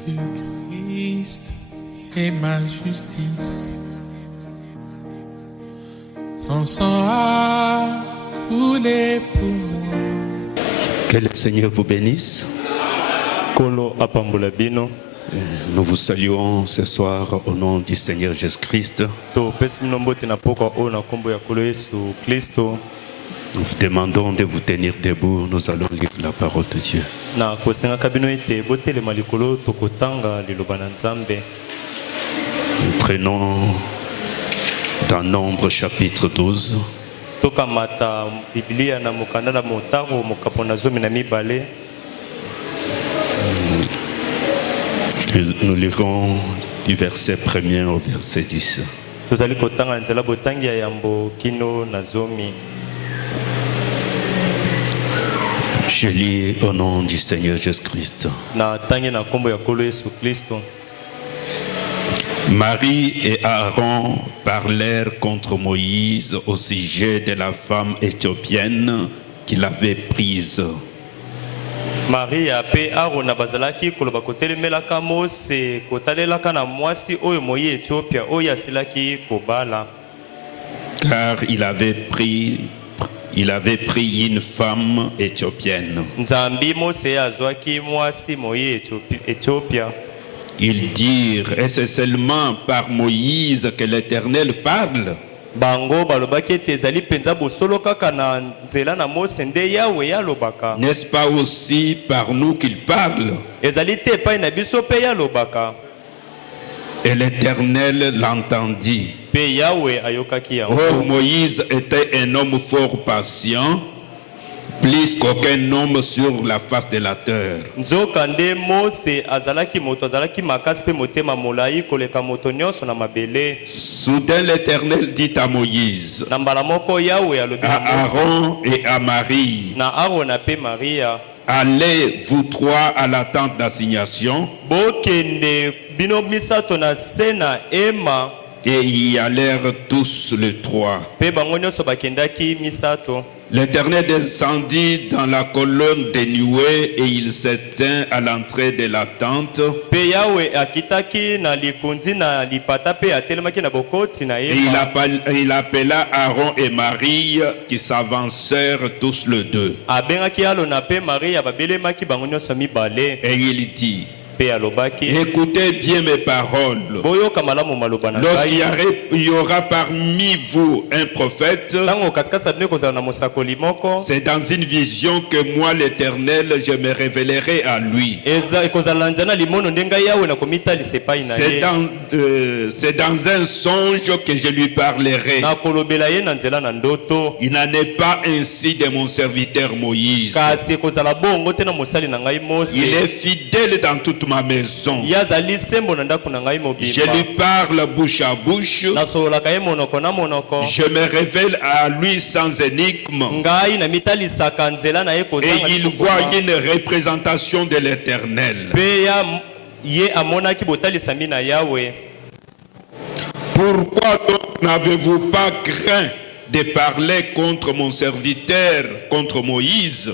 Christ est ma justice. Son sang a coulé pour moi. Que le Seigneur vous bénisse. Nous vous saluons ce soir au nom du Seigneur Jésus-Christ. Nous vous demandons de vous tenir debout. Nous allons lire la parole de Dieu. Nous prenons dans Nombre chapitre 12. Nous lirons du verset 1er au verset 10. Je lis au nom du Seigneur Jésus-Christ. Marie et Aaron parlèrent contre Moïse au sujet de la femme éthiopienne qu'il avait prise. Marie ape Aaron bazalaki koloba kotelemelaka Mose kotalelaka na mwasi oyo moyi Ethiopia oyo asilaki kobala. Car il avait pris une femme éthiopienne. Nzambi Mose azwaki mwasi moyi Ethiopia. Ils dirent, et c'est seulement par Moïse que l'Éternel parle. Bango balobaki tezali penza bosolo kaka na nzela na Mose nde Yawe yalobaka. N'est-ce pas aussi par nous qu'il parle? Ezali te pa na biso pe yalobaka. Et l'Éternel l'entendit. Pe Yawe ayokaki yango. Or Moïse était un homme fort patient, plus qu'aucun homme sur la face de la terre. Nzokande Mose azalaki moto azalaki makasi pe motema molai koleka moto nyonso na mabele. Soudain l'Éternel dit à Moïse, na mbala moko Yawe alobi à Aaron et à Marie, na Aaron pe Maria, allez vous trois à la tente d'assignation. Bokende bino misato na sena ema. Et y allèrent tous les trois. Pe bango nyonso bakendaki misato. L'Éternel descendit dans la colonne de nuée et il s'éteint à l'entrée de la tente. Et il appela Aaron et Marie qui s'avancèrent tous les deux. Et il dit, écoutez bien mes paroles. Lorsqu'il y aura parmi vous un prophète, c'est dans une vision que moi l'Éternel je me révélerai à lui. C'est dans un songe que je lui parlerai. Il n'en est pas ainsi de mon serviteur Moïse. Il est fidèle dans toute ma maison. Je lui parle bouche à bouche. Je me révèle à lui sans énigme. Et il voit une représentation de l'Éternel. Pourquoi donc n'avez-vous pas craint de parler contre mon serviteur, contre Moïse?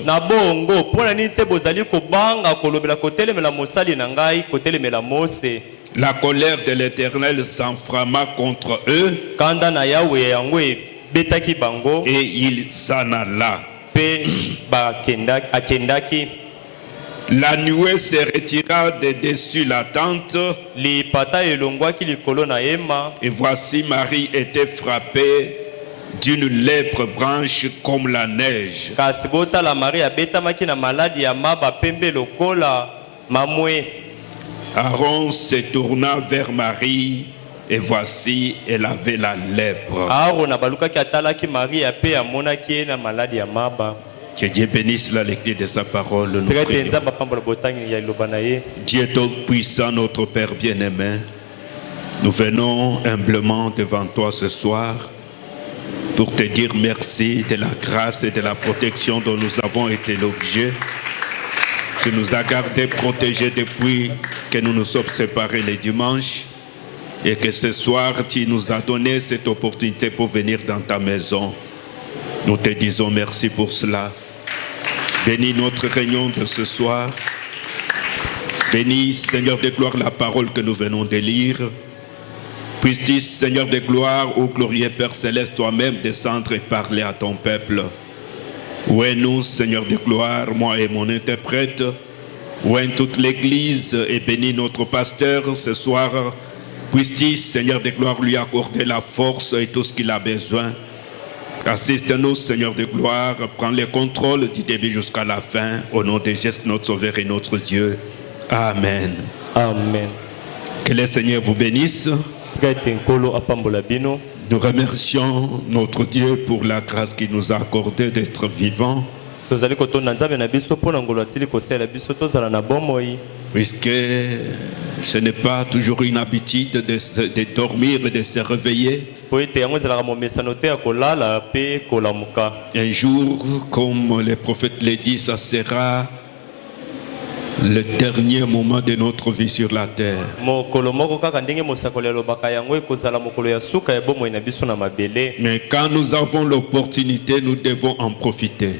La colère de l'Éternel s'enflamma contre eux et il s'en alla. La nuée se retira de dessus la tente et voici Marie était frappée d'une lèpre blanche comme la neige. Aaron se tourna vers Marie et voici elle avait la lèpre. Que Dieu bénisse la lecture de sa parole. Nous prions. Dieu tout-puissant, notre Père bien-aimé, nous venons humblement devant toi ce soir pour te dire merci de la grâce et de la protection dont nous avons été l'objet. Tu nous as gardés protégés depuis que nous nous sommes séparés les dimanches et que ce soir tu nous as donné cette opportunité pour venir dans ta maison. Nous te disons merci pour cela. Bénis notre réunion de ce soir. Bénis, Seigneur de gloire, la parole que nous venons de lire. Puisses-tu, Seigneur de gloire, ô glorieux Père céleste, toi-même descendre et parler à ton peuple. Où est nous, Seigneur de gloire, moi et mon interprète, où est toute l'Église, et bénis notre pasteur ce soir. Puisses-tu, Seigneur de gloire, lui accorder la force et tout ce qu'il a besoin. Assiste-nous, Seigneur de gloire, prends le contrôle du début jusqu'à la fin, au nom de Jésus, notre Sauveur et notre Dieu. Amen. Amen. Que le Seigneur vous bénisse. Nous remercions notre Dieu pour la grâce qu'il nous a accordée d'être vivants. Puisque ce n'est pas toujours une habitude de dormir et de se réveiller. Un jour, comme le prophète l'a dit, ça sera le dernier moment de notre vie sur la terre. Mais quand nous avons l'opportunité, nous devons en profiter.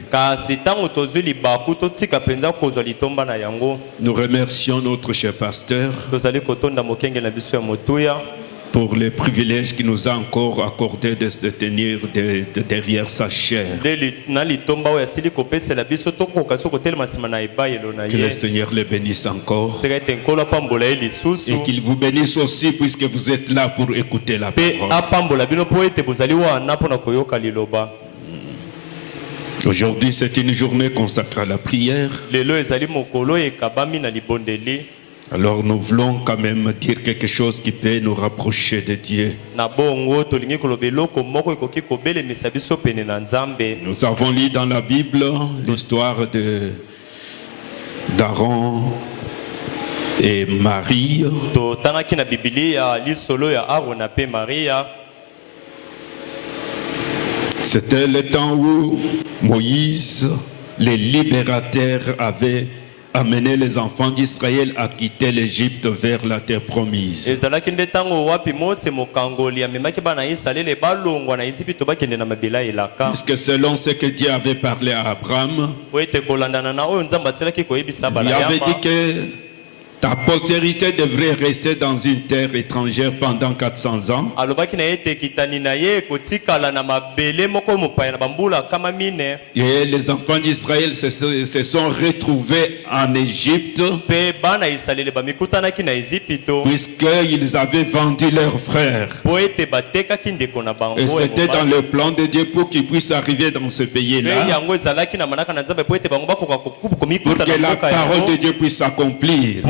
Nous remercions notre cher pasteur pour les privilèges qu'il nous a encore accordé de se tenir derrière sa chair. Que le Seigneur les bénisse encore. Et qu'il vous bénisse aussi puisque vous êtes là pour écouter la parole. Aujourd'hui, c'est une journée consacrée à la prière. Alors nous voulons quand même dire quelque chose qui peut nous rapprocher de Dieu. Nous avons lu dans la Bible l'histoire d'Aaron et Marie. C'était le temps où Moïse, le libérateur, avait amener les enfants d'Israël à quitter l'Égypte vers la terre promise. Puisque selon ce que Dieu avait parlé à Abraham, il avait dit que ta postérité devrait rester dans une terre étrangère pendant 400 ans. Et les enfants d'Israël se sont retrouvés en Égypte puisqu'ils avaient vendu leurs frères. Et c'était dans le plan de Dieu pour qu'ils puissent arriver dans ce pays-là, pour que la parole de Dieu puisse s'accomplir.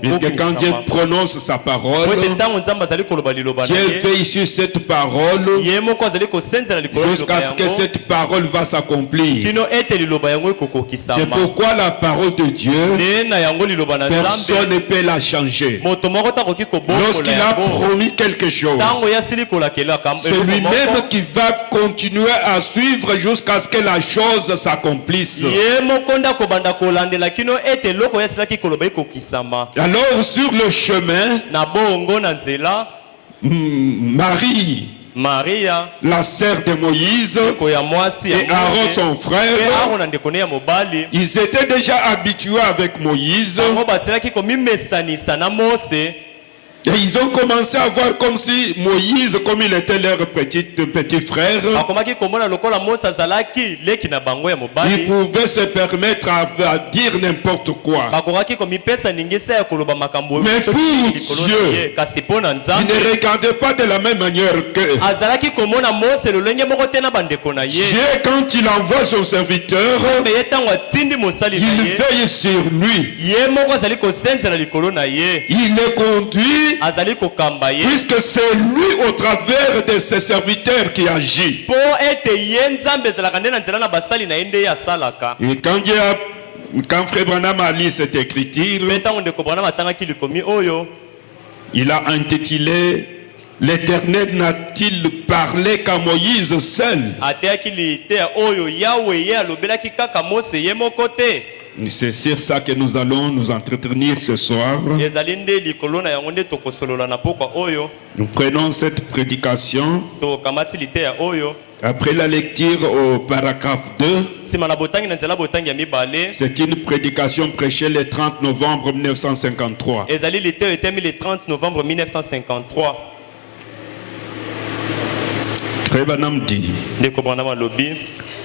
Puisque quand Dieu prononce sa parole, Dieu fait ici cette parole jusqu'à ce que cette parole va s'accomplir. C'est pourquoi la parole de Dieu, personne ne peut la changer. Lorsqu'il a promis quelque chose, c'est lui-même qui va continuer à suivre jusqu'à ce que la chose s'accomplisse. Alors sur le chemin, Marie, la sœur de Moïse, et Aaron son frère, ils étaient déjà habitués avec Moïse. Et ils ont commencé à voir comme si Moïse, comme il était leur petit frère, il pouvait se permettre à dire n'importe quoi. Mais pour Dieu, il ne regardait pas de la même manière que Dieu, quand il envoie son serviteur, il veille sur lui. Il le conduit, puisque c'est lui au travers de ses serviteurs qui agit. Et quand Frère Branham a lu cette écriture, il a intitulé « L'Éternel n'a-t-il parlé qu'à Moïse seul ?» C'est sur ça que nous allons nous entretenir ce soir. Nous prenons cette prédication Après la lecture au paragraphe 2, sima na botangi na nzela botangi ya mibale c'est une prédication prêchée le 30 novembre 1953. ezali liteo etemi le 30 novembre 1953. Frère Branham dit, ndeko Branham alobi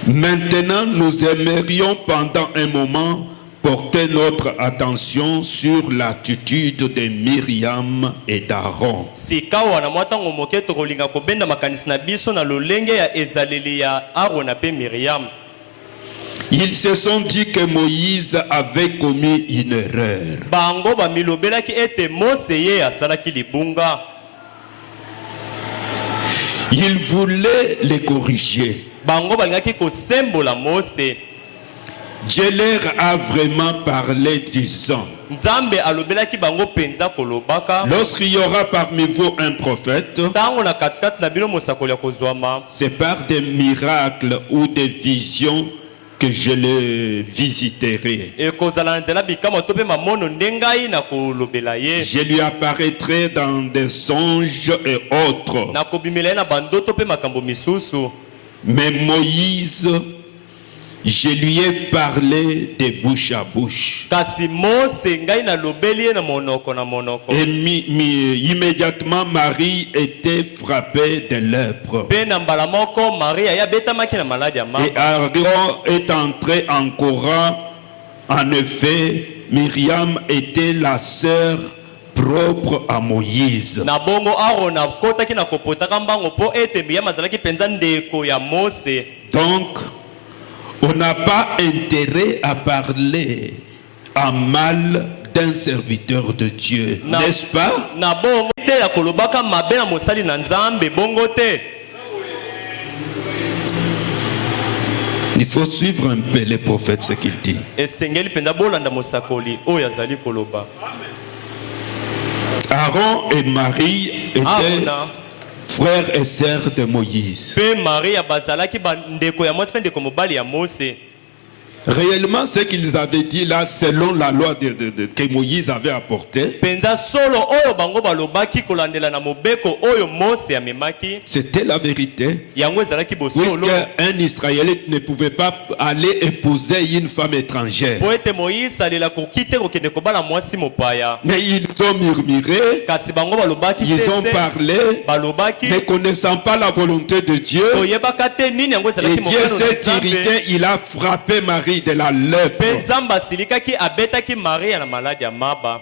maintenant nous aimerions pendant un moment porter notre attention sur l'attitude de Myriam et d'Aaron. sika wana mwa ntango moke tokolinga kobenda makanisi na biso na lolenge ya ezaleli ya Aaron pe Miriam. Ils se sont dit que Moïse avait commis une erreur. bango bamilobelaki ete Mose ye asalaki libunga. Ils voulaient les corriger. bango balingaki kosembola Mose. Dieu leur a vraiment parlé disant, nzambe alobelaki bango penza kolobaka lorsqu'il y aura parmi vous un prophète, ntango na katikati na bino mosakoli ya kozwama c'est par des miracles ou des visions que je les visiterai. ekozala na nzela bikamwa to mpe mamono nde ngai na kolobela ye. Je lui apparaîtrai dans des songes et autres. na kobimela ye na bandoto mpe makambo misusu. Mais Moïse, je lui ai parlé de bouche à bouche. kasi Mose ngai nalobeli ye na monoko na monoko. Et immédiatement, Marie était frappée de lèpre. mpe na mbala moko Maria ye abetamaki na maladi ya Et mamba. Aaron est entré en courant. En effet, Myriam était la sœur propre à Moïse. na bongo Aaron akotaki na kopotaka mbango mpo ete Miriam azalaki mpenza ndeko ya Mose. Donc, on n'a pas intérêt à parler en mal d'un serviteur de Dieu, Na- n'est-ce pas? na bongo te ya kolobaka mabe na mosali na nzambe bongo te. Il faut suivre un peu les prophètes, ce qu'ils disent. esengeli mpenza bolanda mosakoli oyo azali koloba. Aaron et Marie étaient Arona frères et sœurs de Moïse. mpe Maria bazalaki bandeko ya mwasi mpe ndeko mobali ya Mose. Réellement, ce qu'ils avaient dit là, selon la loi que Moïse avait apportée, mpenza solo oyo bango balobaki kolandela na mobeko oyo Mose amemaki c'était la vérité. yango ezalaki bosolo. Puisqu'un Israélite ne pouvait pas aller épouser une femme étrangère. po ete Moïse alela koki te kokende kobala mwasi mopaya. Mais ils ont murmuré, kasi bango balobaki ils ont sese parlé, balobaki ne connaissant pas la volonté de Dieu. koyebaka te nini yango Et ezalaki Dieu mokano na s'est Nzambe. irrité, il a frappé Marie de la lèpre. mpe Nzambe asilikaki abetaki Maria na maladi ya maba.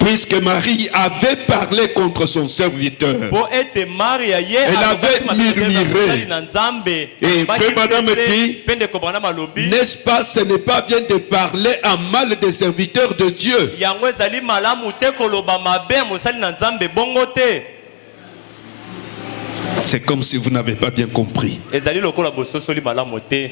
Puisque Marie avait parlé contre son serviteur. po ete Maria ye Elle alobaki avait mabe na murmuré. mosali na Nzambe. Et Alobaki frère Branham sese, dit, mpe ndeko Branham alobi N'est-ce pas, ce n'est pas bien de parler en mal des serviteurs de Dieu. yango ezali malamu te koloba mabe ya mosali na Nzambe bongo te. C'est comme si vous n'avez pas bien compris. ezali lokola bososoli malamu te.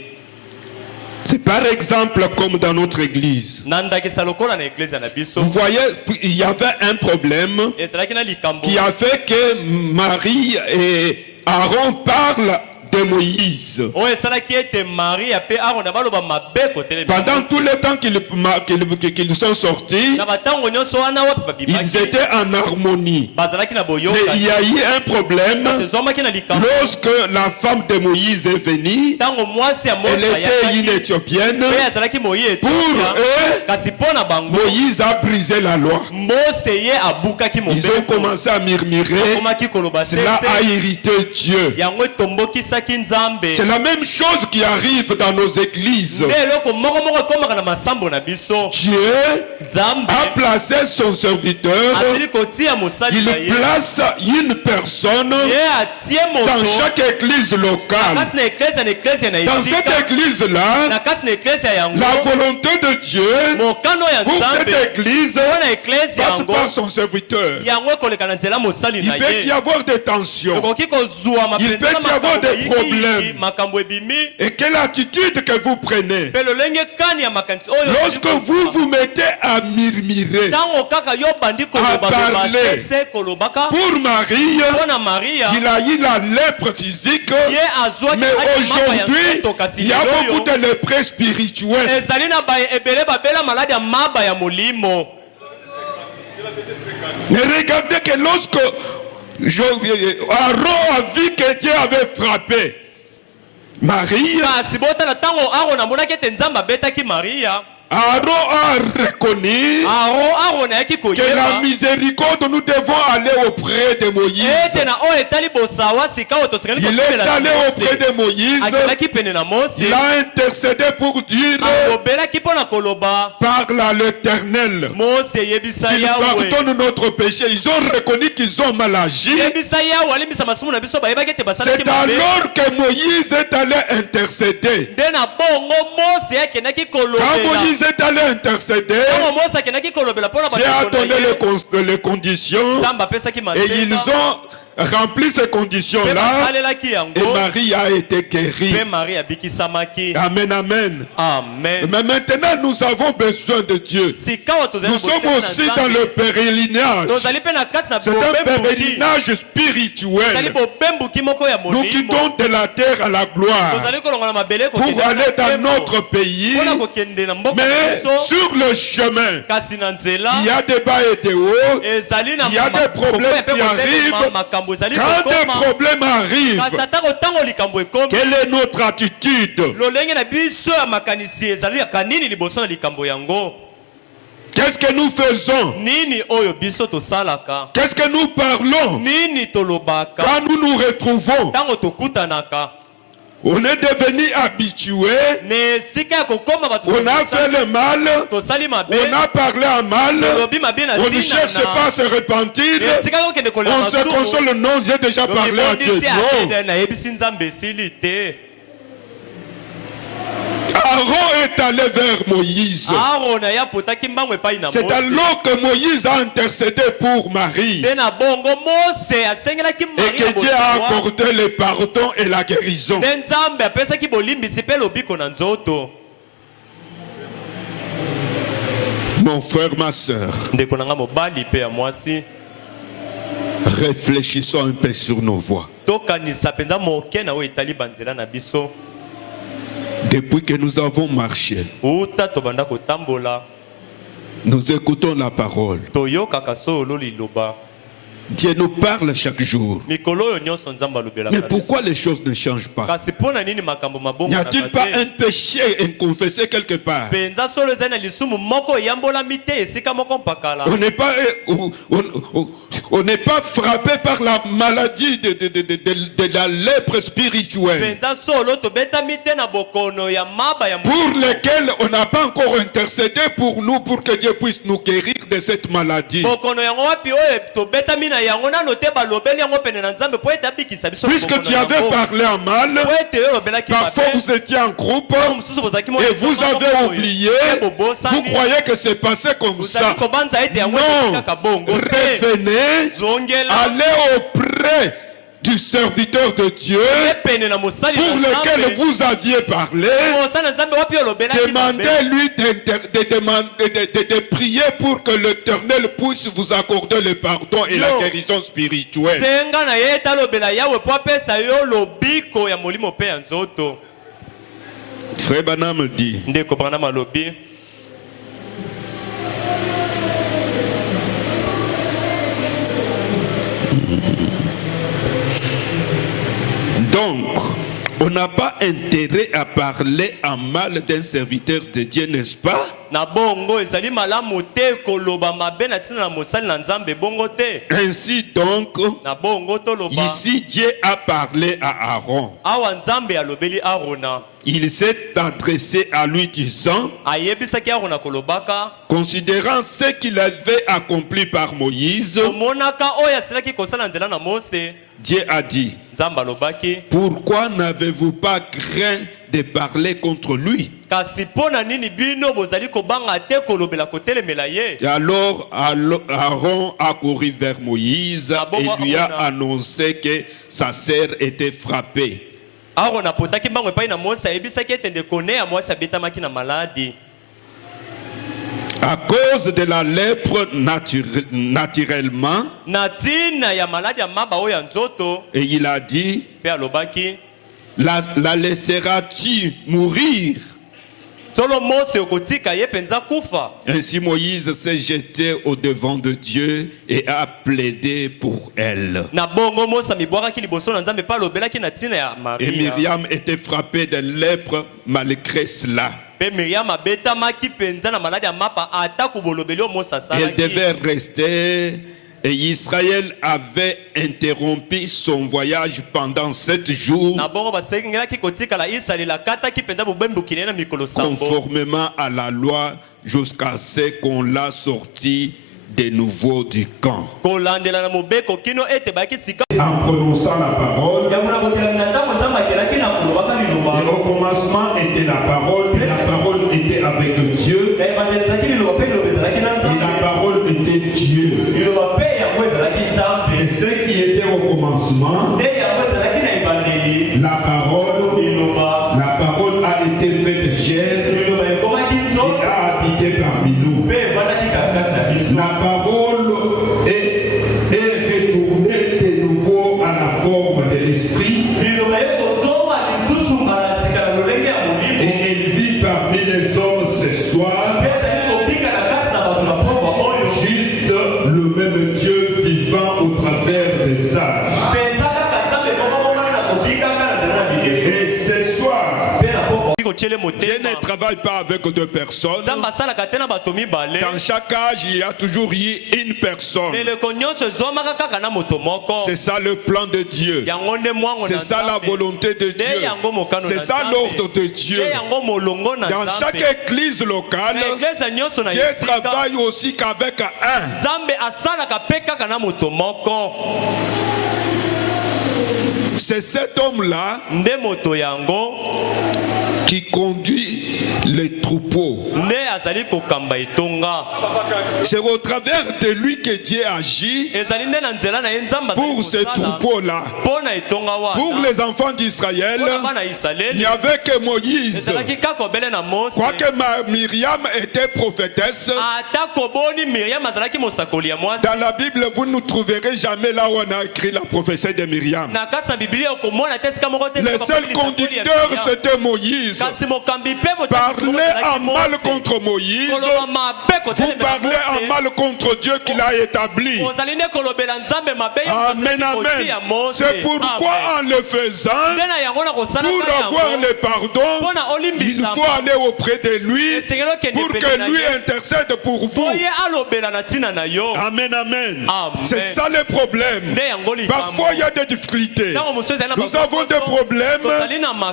C'est par exemple comme dans notre église. na ndakisa lokola na eklezia na biso Vous voyez, il y avait un problème ezalaki na likambo qui a fait que Marie et Aaron parlent de Moïse. oyo esalaki ete Maria mpe Arona baloba mabe kotelemi Pendant tout le temps qu'ils sont sortis, na batango nyonso wana wapi ils babimaki étaient en harmonie. bazalaki na Mais il boyoka y a eu un problème kasi ezwamaki na likambo lorsque la femme de Moïse est venue. ntango mwasi ya Elle Mose était une ayakaki Éthiopienne. mpe azalaki moyi Pour Ethiopia eux, kasi mpo na bango Moïse a brisé la loi. Mose ye abukaki Ils ont mobeko commencé à murmurer. akomaki koloba Cela a sese irrité Dieu. yango etombokisaki Nzambe. C'est la même chose qui arrive dans nos églises. nde eloko moko ekomaka na masambo na biso. Dieu Nzambe a placé son serviteur. asili kotia mosali Il na ye place une personne ye atie dans moto chaque église locale. kati na eklezia na Dans cette esika église-là, na kati na eklezia yango la volonté de Dieu mokano ya pour Nzambe cette église mpo na eklezia passe yango par son serviteur. yango ekoleka na nzela mosali Il na peut y ye avoir des tensions. ekoki kozwa Il peut y avoir des problèmes. makambo ebimi Et quelle attitude que vous prenez mpe lolenge kani ya makanisi oyo lorsque vous vous mettez à murmurer? ntango kaka yo bandi kolobaloba parler. sese kolobaka Pour Marie, mpo na Maria il a eu la lèpre physique, ye azwaki mais mapa ya aujourd'hui, nzoto kasi il y a lelo beaucoup oyo de lépreux spirituels. ezali na baye ebele babela maladi ya maba ya molimo. Mais regardez que lorsque Aaron a vu que Dieu avait frappé Marie. kasi botala ntango Aaron amonaki ete nzambe abetaki Maria, Aaron a reconnu Aaron ayaki que la koyeba miséricorde, nous devons aller auprès de Moïse. ete na oyo etali bosawa sika oyo tosengeli Il est kokopela na allé auprès Mose. de Moïse. Akelaki pene na Mose, Il a intercédé pour dire alobelaki mpo na koloba parle à l'Éternel Mose yebisa qu'il Yawe, pardonne notre péché. Ils ont reconnu qu'ils ont mal agi. yebisa Yawe alimbisa masumu na biso bayebaki ete basalaki C'est mabe. alors que Moïse est allé intercéder. nde na bongo Mose akendaki Quand kolobela, Moïse est allé intercéder, ntango Mose akendaki kolobela mpo na Dieu a bandeko na donné ye, les conditions nzambe apesaki et ils masenga ont rempli ces mpe conditions-là basalelaki et yango Marie a été guérie. mpe Marie abikisamaki. Amen, amen. Amen. Mais maintenant, nous avons besoin de Dieu. sika oyo tozali Nous sommes bosenga na aussi dans Nzambe. le pèlerinage. tozali mpe na kati na C'est un bobembuki, pèlerinage tozali spirituel. bobembuki moko ya Nous molimo, quittons de la terre à la gloire tozali kolonga na mabele pour kokende aller na dans nkembo, notre pays. mpona kokende na mboka na Mais biso. sur le chemin, kasi na nzela il y a des bas et des hauts. ezali na Il y a des problèmes qui arrivent. makambo ezali Quand des kokoma, problèmes arrivent, kasi atango ntango likambo ekomi, quelle est notre attitude? lolenge na biso ya makanisi ezali yaka nini liboso na likambo yango? Qu'est-ce que nous faisons? Nini oyo biso tosalaka? Qu'est-ce que nous parlons Nini tolobaka quand nous nous retrouvons? ntango tokutanaka? On est devenu habitué. Na esika ya kokoma bato On a fait le mal. tosali mabe, On a parlé en mal. tolobi mabe na On ne ntina cherche pas à se repentir. esika kokende kolela On se console, non, j'ai déjà parlé à Dieu. Non. nayebisi nzambe esili te. Aaron est allé vers Moïse. Aaron aya potaki mbango epai na C'est Mose. alors que Moïse a intercédé pour Marie. Nde na bongo Mose asengelaki Et Maria que Dieu a bosanwa. accordé le pardon et la guérison. Nde nzambe apesaki bolimbisi mpe lobiko na nzoto. Mon frère, ma soeur, Ndeko na nga mobali mpe ya mwasi, réfléchissons un peu sur nos voies. tokanisa mpenza moke na oyo etali banzela na biso. Depuis que nous avons marché, Uta tobanda kotambola, nous écoutons la parole. toyokaka solo liloba. Dieu nous parle chaque jour. Mikolo oyo nyonso nzambe alobelaka Mais biso. pourquoi les choses ne changent pas? Kasi mpona nini makambo mabongo N'y a-t-il na pas te? un péché inconfessé quelque part? Mpenza solo ezali na lisumu moko eyambolami te esika moko mpakala. On n'est pas frappé par la maladie de la lèpre spirituelle, Mpenza solo tobetami te na bokono ya maba ya pour lesquels on n'a pas encore intercédé pour nous, pour que Dieu puisse nous guérir de cette maladie. bokono yango wapi oyo tobetami na yango nano te balobeli yango pene na nzambe po ete abikisa biso na Puisque bokono tu avais yango. parlé en mal, Po ete oyo olobelaki parfois mabe, vous étiez en groupe mosusu bozalaki mo- et vous moko avez boye, oublié, pe bobosani, vous croyez que c'est passé comme ça. bozali kobanza ete yango Non, kaka bongo te. revenez, Zongela allez auprès du serviteur de Dieu pene na mosali pour na lequel Nzambe. vous aviez parlé. Mosali na Nzambe wapi olobelaki mabe. Demandez-lui de prier pour que l'Éternel puisse vous accorder le pardon et la Yo. guérison spirituelle. senga na ye ete alobela yawe po apesa yo lobiko ya molimo mpe ya nzoto. Frère Branham dit, Ndeko Branham alobi, donc, on n'a pas intérêt à parler en mal d'un serviteur de Dieu, n'est-ce pas? na bongo ezali malamu te koloba mabe na ntina na mosali na Nzambe bongo te. Ainsi donc, Na bongo toloba ici Dieu a parlé à Aaron. awa Nzambe alobeli Arona, Il s'est adressé à lui disant, ayebisaki Arona kolobaka, considérant ce qu'il avait accompli par Moïse, omonaka oyo asilaki kosala nzela na Mose. Dieu a dit, Nzambe alobaki, pourquoi n'avez-vous pas craint de parler contre lui? kasi mpona nini bino bozali kobanga te kolobela kotelemela ye? Et alors Aaron a couru vers Moïse et lui a annoncé que sa sœur était frappée. Arona apotaki mbango epai na Mose ayebisaki ete ndeko ne ya mwasi abetamaki na maladi. À cause de la lèpre naturellement, Na ntina ya maladi ya maba oyo ya nzoto, et il a dit, mpe alobaki, la laisseras-tu mourir? Ainsi Moïse s'est jeté au devant de Dieu et a plaidé pour elle. Et Myriam était frappée de lèpre malgré cela. Elle devait rester. Et Israël avait interrompu son voyage pendant 7 jours, conformément à la loi, jusqu'à ce qu'on l'a sorti de nouveau du camp. En prononçant la parole, et au commencement était la parole, et la parole était avec Dieu, et la parole était Dieu. Et ce qui était au commencement, la parole a été faite chair et a habité parmi nous. La parole est retournée de nouveau à la forme de l'esprit et elle vit parmi les hommes ce soir, juste le même Dieu vivant au travers des âges. Et ce soir, Dieu ne travaille pas avec 2 personnes. Dans chaque âge, il y a toujours eu une personne. C'est ça le plan de Dieu. C'est ça la volonté de Dieu. C'est ça l'ordre de Dieu. Dans chaque église locale, Dieu travaille aussi qu'avec un. C'est cet homme-là qui conduit les troupeaux. C'est au travers de lui que Dieu agit pour ces troupeaux-là. Pour les enfants d'Israël, il n'y avait que Moïse. Quoique Myriam était prophétesse, dans la Bible, vous ne trouverez jamais là où on a écrit la prophétie de Myriam. Le seul conducteur, c'était Moïse. Parlez en mal contre Moïse, vous parlez en mal contre Dieu qui l'a établi. Amen, amen. C'est pourquoi en le faisant, pour avoir le pardon, il faut aller auprès de lui pour que lui intercède pour vous. Amen, amen. C'est ça le problème. Parfois il y a des difficultés. Nous avons des problèmes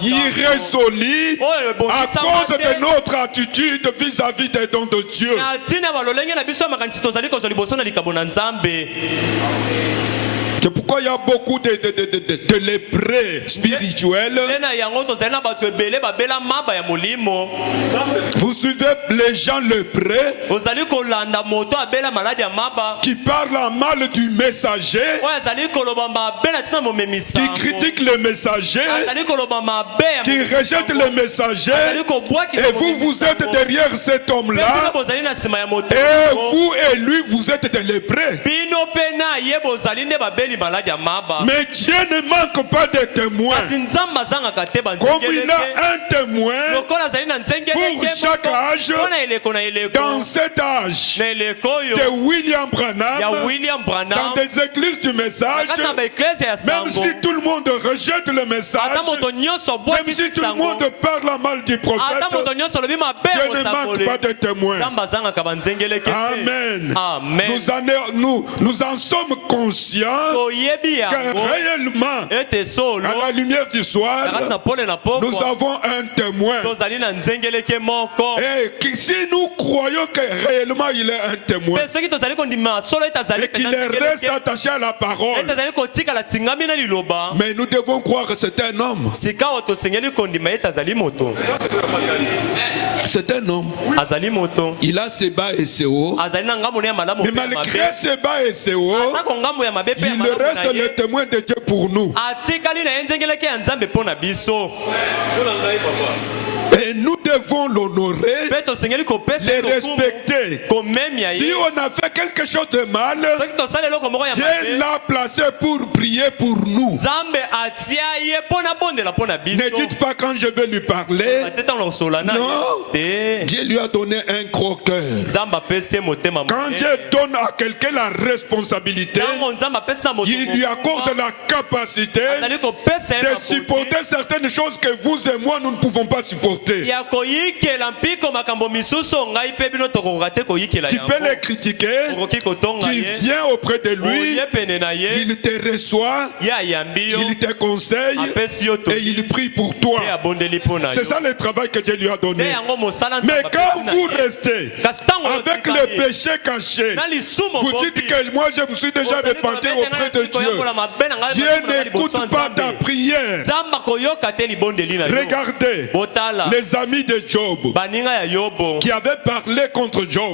irrésolus à cause de notre attitude vis-à-vis des dons de Dieu. C'est pourquoi il y a beaucoup de lépreux spirituels. Vous suivez les gens lépreux qui parlent en mal du messager, qui critiquent le messager, qui rejettent le messager, et vous êtes derrière cet homme-là, et vous et lui vous êtes des lépreux. Mais Dieu ne manque pas de témoins. Comme il a un témoin pour chaque âge, dans cet âge de William Branham, dans des églises du message, même si tout le monde rejette le message, même si tout le monde parle mal du prophète, Dieu ne manque pas de témoins. Amen. Nous en sommes conscients que réellement, à la lumière du soir, nous avons un témoin. Et si nous croyons que réellement il est un témoin et qu'il reste attaché à la parole, mais nous devons croire que c'est un homme. C'est un homme. Il a ses bas et ses hauts. Mais malgré ses bas et ses hauts, il reste le témoin de Dieu pour nous. Et nous devons l'honorer, le respecter. Si on a fait quelque chose de mal, Dieu l'a placé pour prier pour nous. Ne dites pas quand je vais lui parler. Non, Dieu lui a donné un gros cœur. Quand Dieu donne à quelqu'un la responsabilité, il lui accorde la capacité de supporter certaines choses que vous et moi nous ne pouvons pas supporter. Tu peux les critiquer, tu viens auprès de lui, il te reçoit, il te conseille et il prie pour toi. C'est ça le travail que Dieu lui a donné. Mais quand vous restez avec le péché caché, vous dites que moi je me suis déjà repenti auprès de Dieu. Dieu n'écoute pas ta prière. Regardez les amis de Job qui avaient parlé contre Job.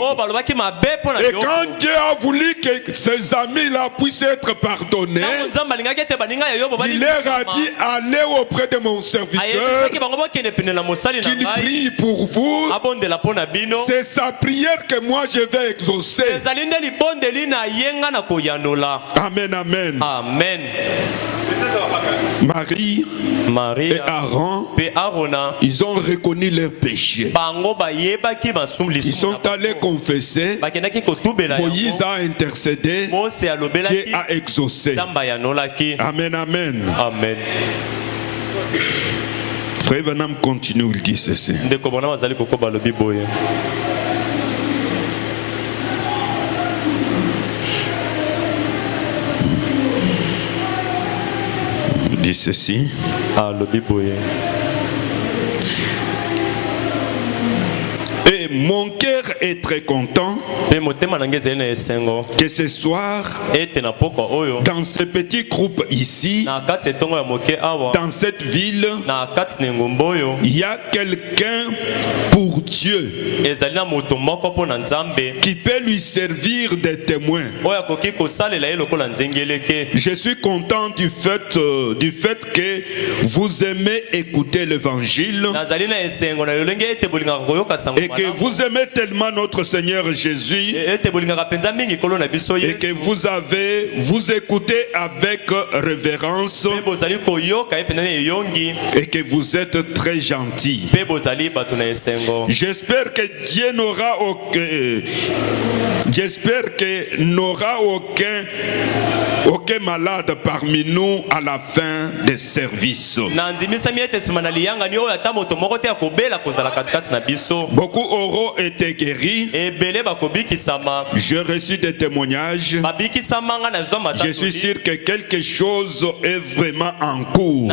Et quand Dieu a voulu que ces amis-là puissent être pardonnés, il leur a dit allez auprès de mon serviteur qu'il prie pour vous. C'est sa prière que moi je vais exaucer. Amen, amen. Amen. Marie et Aaron, ils ont reconnu leur péché. Ils sont allés confesser. Moïse a intercédé. Dieu a exaucé. Amen, amen. Amen. Frère Branham continue, il dit ceci. Il dit ceci. Et mon cœur est très content que ce soir, dans ce petit groupe ici, dans cette ville, il y a quelqu'un pour Dieu qui peut lui servir de témoin. Je suis content du fait que vous aimez écouter l'évangile et que vous aimez tellement notre Seigneur Jésus et que vous écoutez avec révérence et que vous êtes très gentil. J'espère que Dieu n'aura aucun malade parmi nous à la fin des services. Beaucoup auront été guéris. J'ai reçu des témoignages. Je suis sûr que quelque chose est vraiment en cours.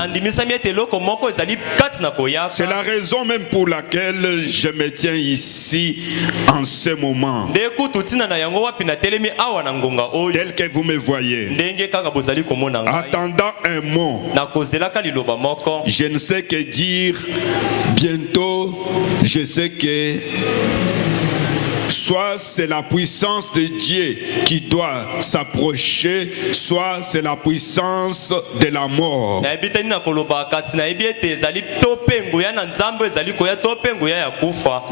C'est la raison même pour laquelle je me tiens ici en ce moment. Tel que vous me voyez. Attendant un mot. Je ne sais que dire. Bientôt, je sais que soit c'est la puissance de Dieu qui doit s'approcher, soit c'est la puissance de la mort.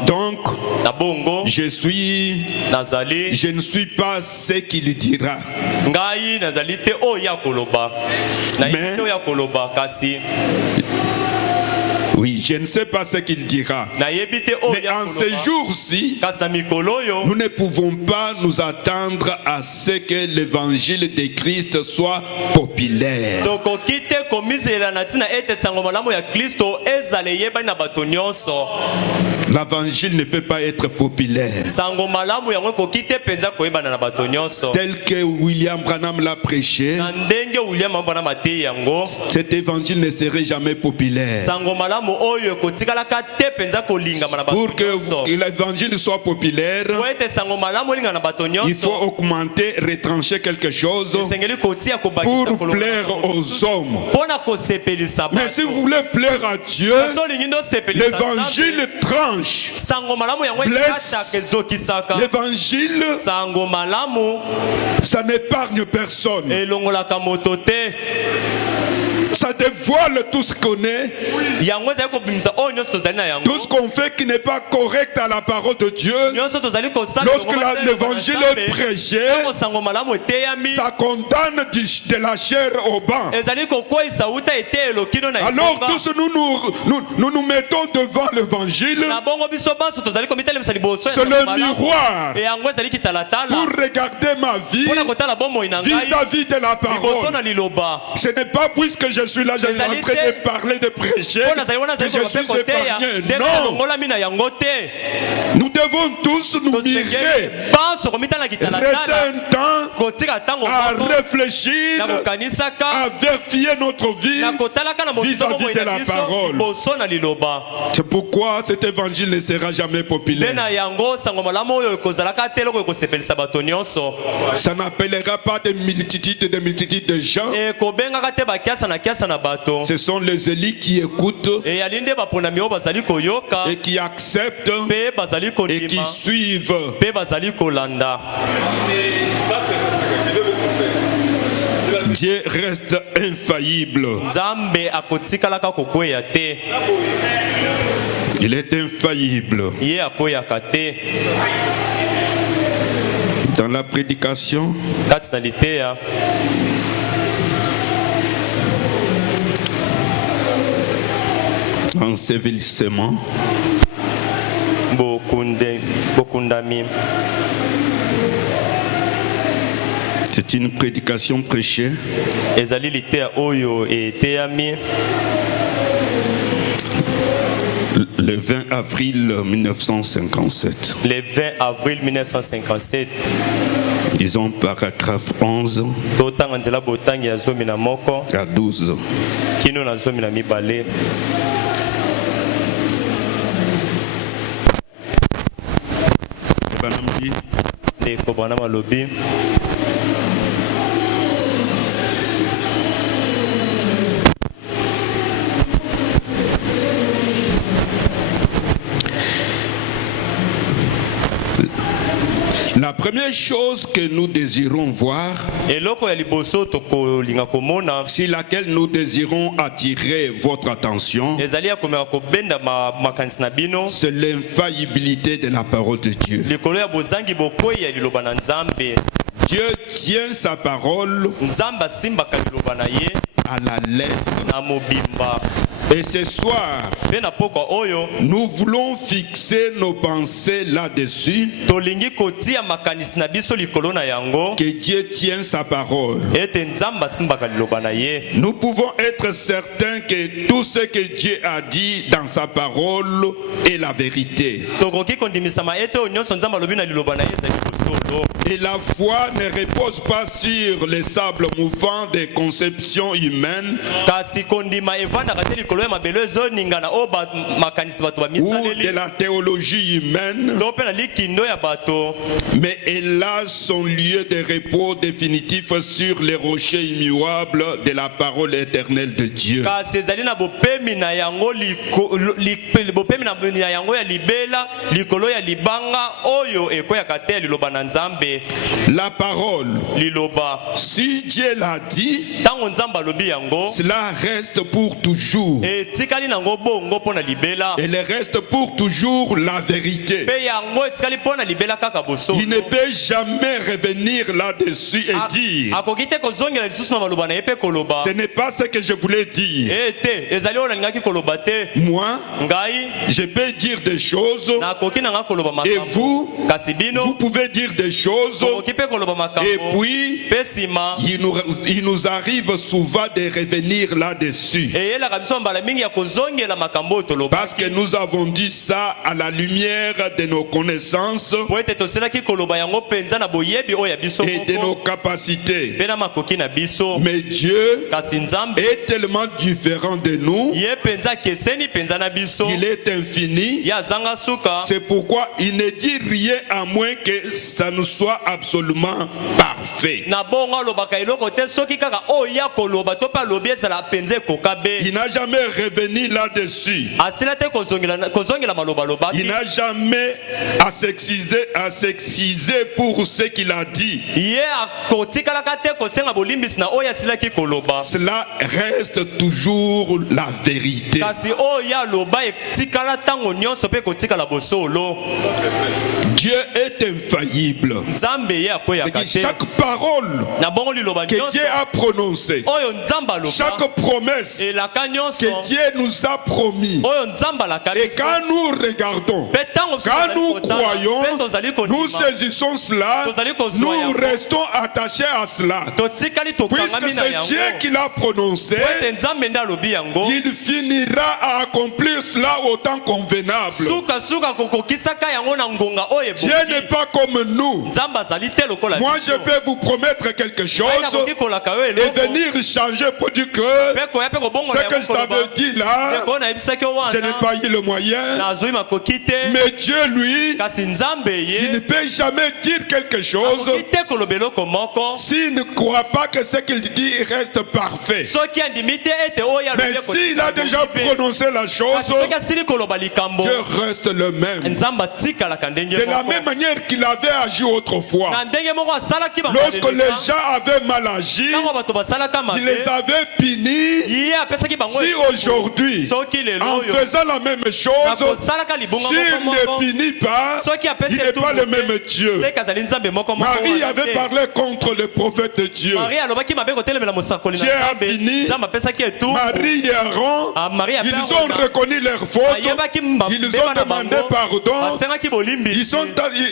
Donc, je ne suis pas ce qu'il dira. Oui, je ne sais pas ce qu'il dira. Mais en ces jours-ci, nous ne pouvons pas nous attendre à ce que l'évangile de Christ soit populaire. L'évangile ne peut pas être populaire. Tel que William Branham l'a prêché, cet évangile ne serait jamais populaire. Pour que l'évangile soit populaire, il faut augmenter, retrancher quelque chose pour plaire aux hommes. Mais si vous voulez plaire à Dieu, l'évangile tranche, blesse. L'évangile, ça n'épargne personne. Ça dévoile tout ce qu'on est, yango ezali kobimisa oyo nyonso tozali na yango tout ce qu'on fait qui n'est pas correct à la parole de Dieu. nyonso tozali kosala Lorsque l'évangile est prêché, sango malamu eteyami ça condamne de la chair au banc. ezali kokweyisa uta eteyelo kino na Alors tous nous mettons devant l'évangile. na bongo biso banso tozali komitelemisa liboso C'est le miroir e yango ezali kitalatala pour regarder ma vie mpona kotala bomoi na ngai vis-à-vis de la liboso parole. na liloba Ce n'est pas puisque je suis là, je suis en train de parler, de prêcher, mpo nazali wana que azali je suis koloba mpe koteya épargné. ndenge Non, nalongolami na yango te nous devons tous nous mirer, banso komitala na rester kitalatala un temps kotika ntango à moko réfléchir, na kokanisaka à vérifier notre vie na kotalaka na vis-à-vis de la parole. liboso na liloba C'est pourquoi cet évangile ne sera jamais mpe populaire. na yango sango malamu oyo ekozalaka te eloko ekosepelisa bato nyonso Ça n'appellera pas des multitudes de gens. ekobengaka te bakiasa na bato Ce sont les élites qui écoutent eyali nde baponami oyo bazali koyoka et qui acceptent mpe bazali et qui kondima suivent. mpe bazali kolanda Dieu reste infaillible. nzambe akotikalaka kokweya te Il est infaillible. ye akweyaka te Dans la prédication, kati na liteya ensevelissement, bokundami c'est une prédication prêchée ezali liteya oyo eteyami le 20 avril 1957. le 20 avril 1957 Disons paragraphe 11 totanga nzela botangi ya 11 à 12. kino na 12 Banamdi, ndeko bwana malobi la première chose que nous désirons voir, eloko ya liboso tokolinga komona sur laquelle nous désirons attirer votre attention, ezali ya komeka kobenda makanisi na bino c'est l'infaillibilité de la parole de Dieu. likolo ya bozangi bokwei ya liloba na nzambe Dieu tient sa parole nzambe asimbaka liloba na ye à la lettre. na mobimba Et ce soir, mpe na pokwa oyo nous voulons fixer nos pensées là-dessus, tolingi kotia makanisi na biso likolo na yango que Dieu tient sa parole. ete nzambe asimbaka liloba na ye Nous pouvons être certains que tout ce que Dieu a dit dans sa parole est la vérité. tokoki kondimisama ete oyo nyonso nzambe alobi na liloba na ye ezali kosolo Et la foi ne repose pas sur les sables mouvants des conceptions humaines kasi kondima evandaka te likolo ya mabelo ezoningana oyo makanisi bato ou de bamisaleli la théologie humaine, to mpe na likindo ya bato mais elle a son lieu de repos définitif sur les rochers immuables de la parole éternelle de Dieu. kasi ezali na bopemi na yango bopemi na yango ya libela likolo ya libanga oyo ekweyaka te ya liloba na nzambe La parole, liloba si Dieu l'a dit, ntango nzambe alobi yango cela reste pour toujours. etikali nango bongo mpo na libela Elle reste pour toujours la vérité. mpe yango etikali mpo na libela kaka bosolo Il ne peut jamais revenir là-dessus et dire, akoki te kozongela lisusu na maloba na ye mpe koloba ce n'est pas ce que je voulais dire. te ezali oyo nalingaki koloba te Moi, ngai je peux dire des choses nakoki nanga koloba et makambo vous, kasi vous bino pouvez dire des choses tokoki mpe koloba et makambo puis mpe nsima il nous arrive souvent de revenir là-dessus. eyelaka biso mbala mingi ya kozongela makambo oyo toloba Parce que nous avons dit ça à la lumière de nos connaissances po ete toselaki koloba yango mpenza na boyebi oyo ya biso et de nos moko capacités. mpe na makoki na biso Mais Dieu kasi nzambe est tellement différent de nous, ye mpenza akeseni mpenza na biso il est infini. ye azanga suka C'est pourquoi il ne dit rien à moins que ça nous soit absolument parfait. na bongo alobaka eloko te soki kaka oyo ya koloba to mpe alobi ezala mpenza ekoka be Il n'a jamais revenir là-dessus. asila te kozongela maloba lobaki. Il n'a jamais à s'excuser pour ce qu'il a dit. Ye akotikalaka te kosenga bolimbisi na oyo asilaki koloba. Cela reste toujours la vérité. Kasi oyo aloba etikala tango nyonso pe kotikala bosolo. Dieu est infaillible. Nzambe ye akoyaka te. Chaque parole Na bongo liloba que nyonso Dieu a prononcée, oyo nzamba aloba. chaque promesse Elaka nyonso que Dieu nous a promis, oyo nzamba alaka et biso. quand nous regardons, Pe tango quand nous croyons, pe tozali nous kondima. saisissons cela, nous restons attachés à cela. Totikali Puisque tokangami na c'est Dieu yango. qui l'a prononcé, Ete nzambe nde alobi yango. il finira à accomplir cela au temps convenable. Suka kokokisaka yango na ngonga oyo Dieu eboki. n'est pas comme nous. Nzamba azali te lokola Moi, biso. je peux vous promettre quelque chose Nakoki kolaka yo et eloko. venir changer pour dire que Pe koya pe kobongola ce que yango je koloba. t'avais dit là, Ndeko nayebisaki yo je n'ai wana. pas eu le moyen. Nazwi makoki te. Mais Dieu, lui, Kasi nzambe il ne ye. peut jamais dire quelque chose Akoki te koloba eloko moko. s'il ne croit pas que ce qu'il dit reste parfait. Soki andimi te ete oyo Mais alobi s'il a déjà prononcé la Kasi chose, soki asili koloba likambo. Dieu reste le même. Nzambe atikalaka ndenge De la moko. même manière qu'il avait agi autrefois. Na ndenge moko asalaki bango Lorsque leleka. les gens avaient mal agi, Ntango bato basalaka il les mabe. avait punis. Ye apesaki bango. Si aujourd'hui, Soki lelo en oyo. faisant la même chose, Nakosalaka libonga s'il moko ne moko. punit pas, Soki apesi il n'est pas le etumbu même te. Dieu. Se kazali nzambe moko moko Marie wana avait te. parlé contre le prophète de Dieu. Marie alobaki mabe kotelemela mosakoli na Dieu a nzambe. puni. Nzambe apesaki etumbu. Marie et Aaron, Ah, Marie a ils fait ont Aaron. reconnu leur faute. Ayebaki Ils ont demandé pardon. basengaki bolimbisi.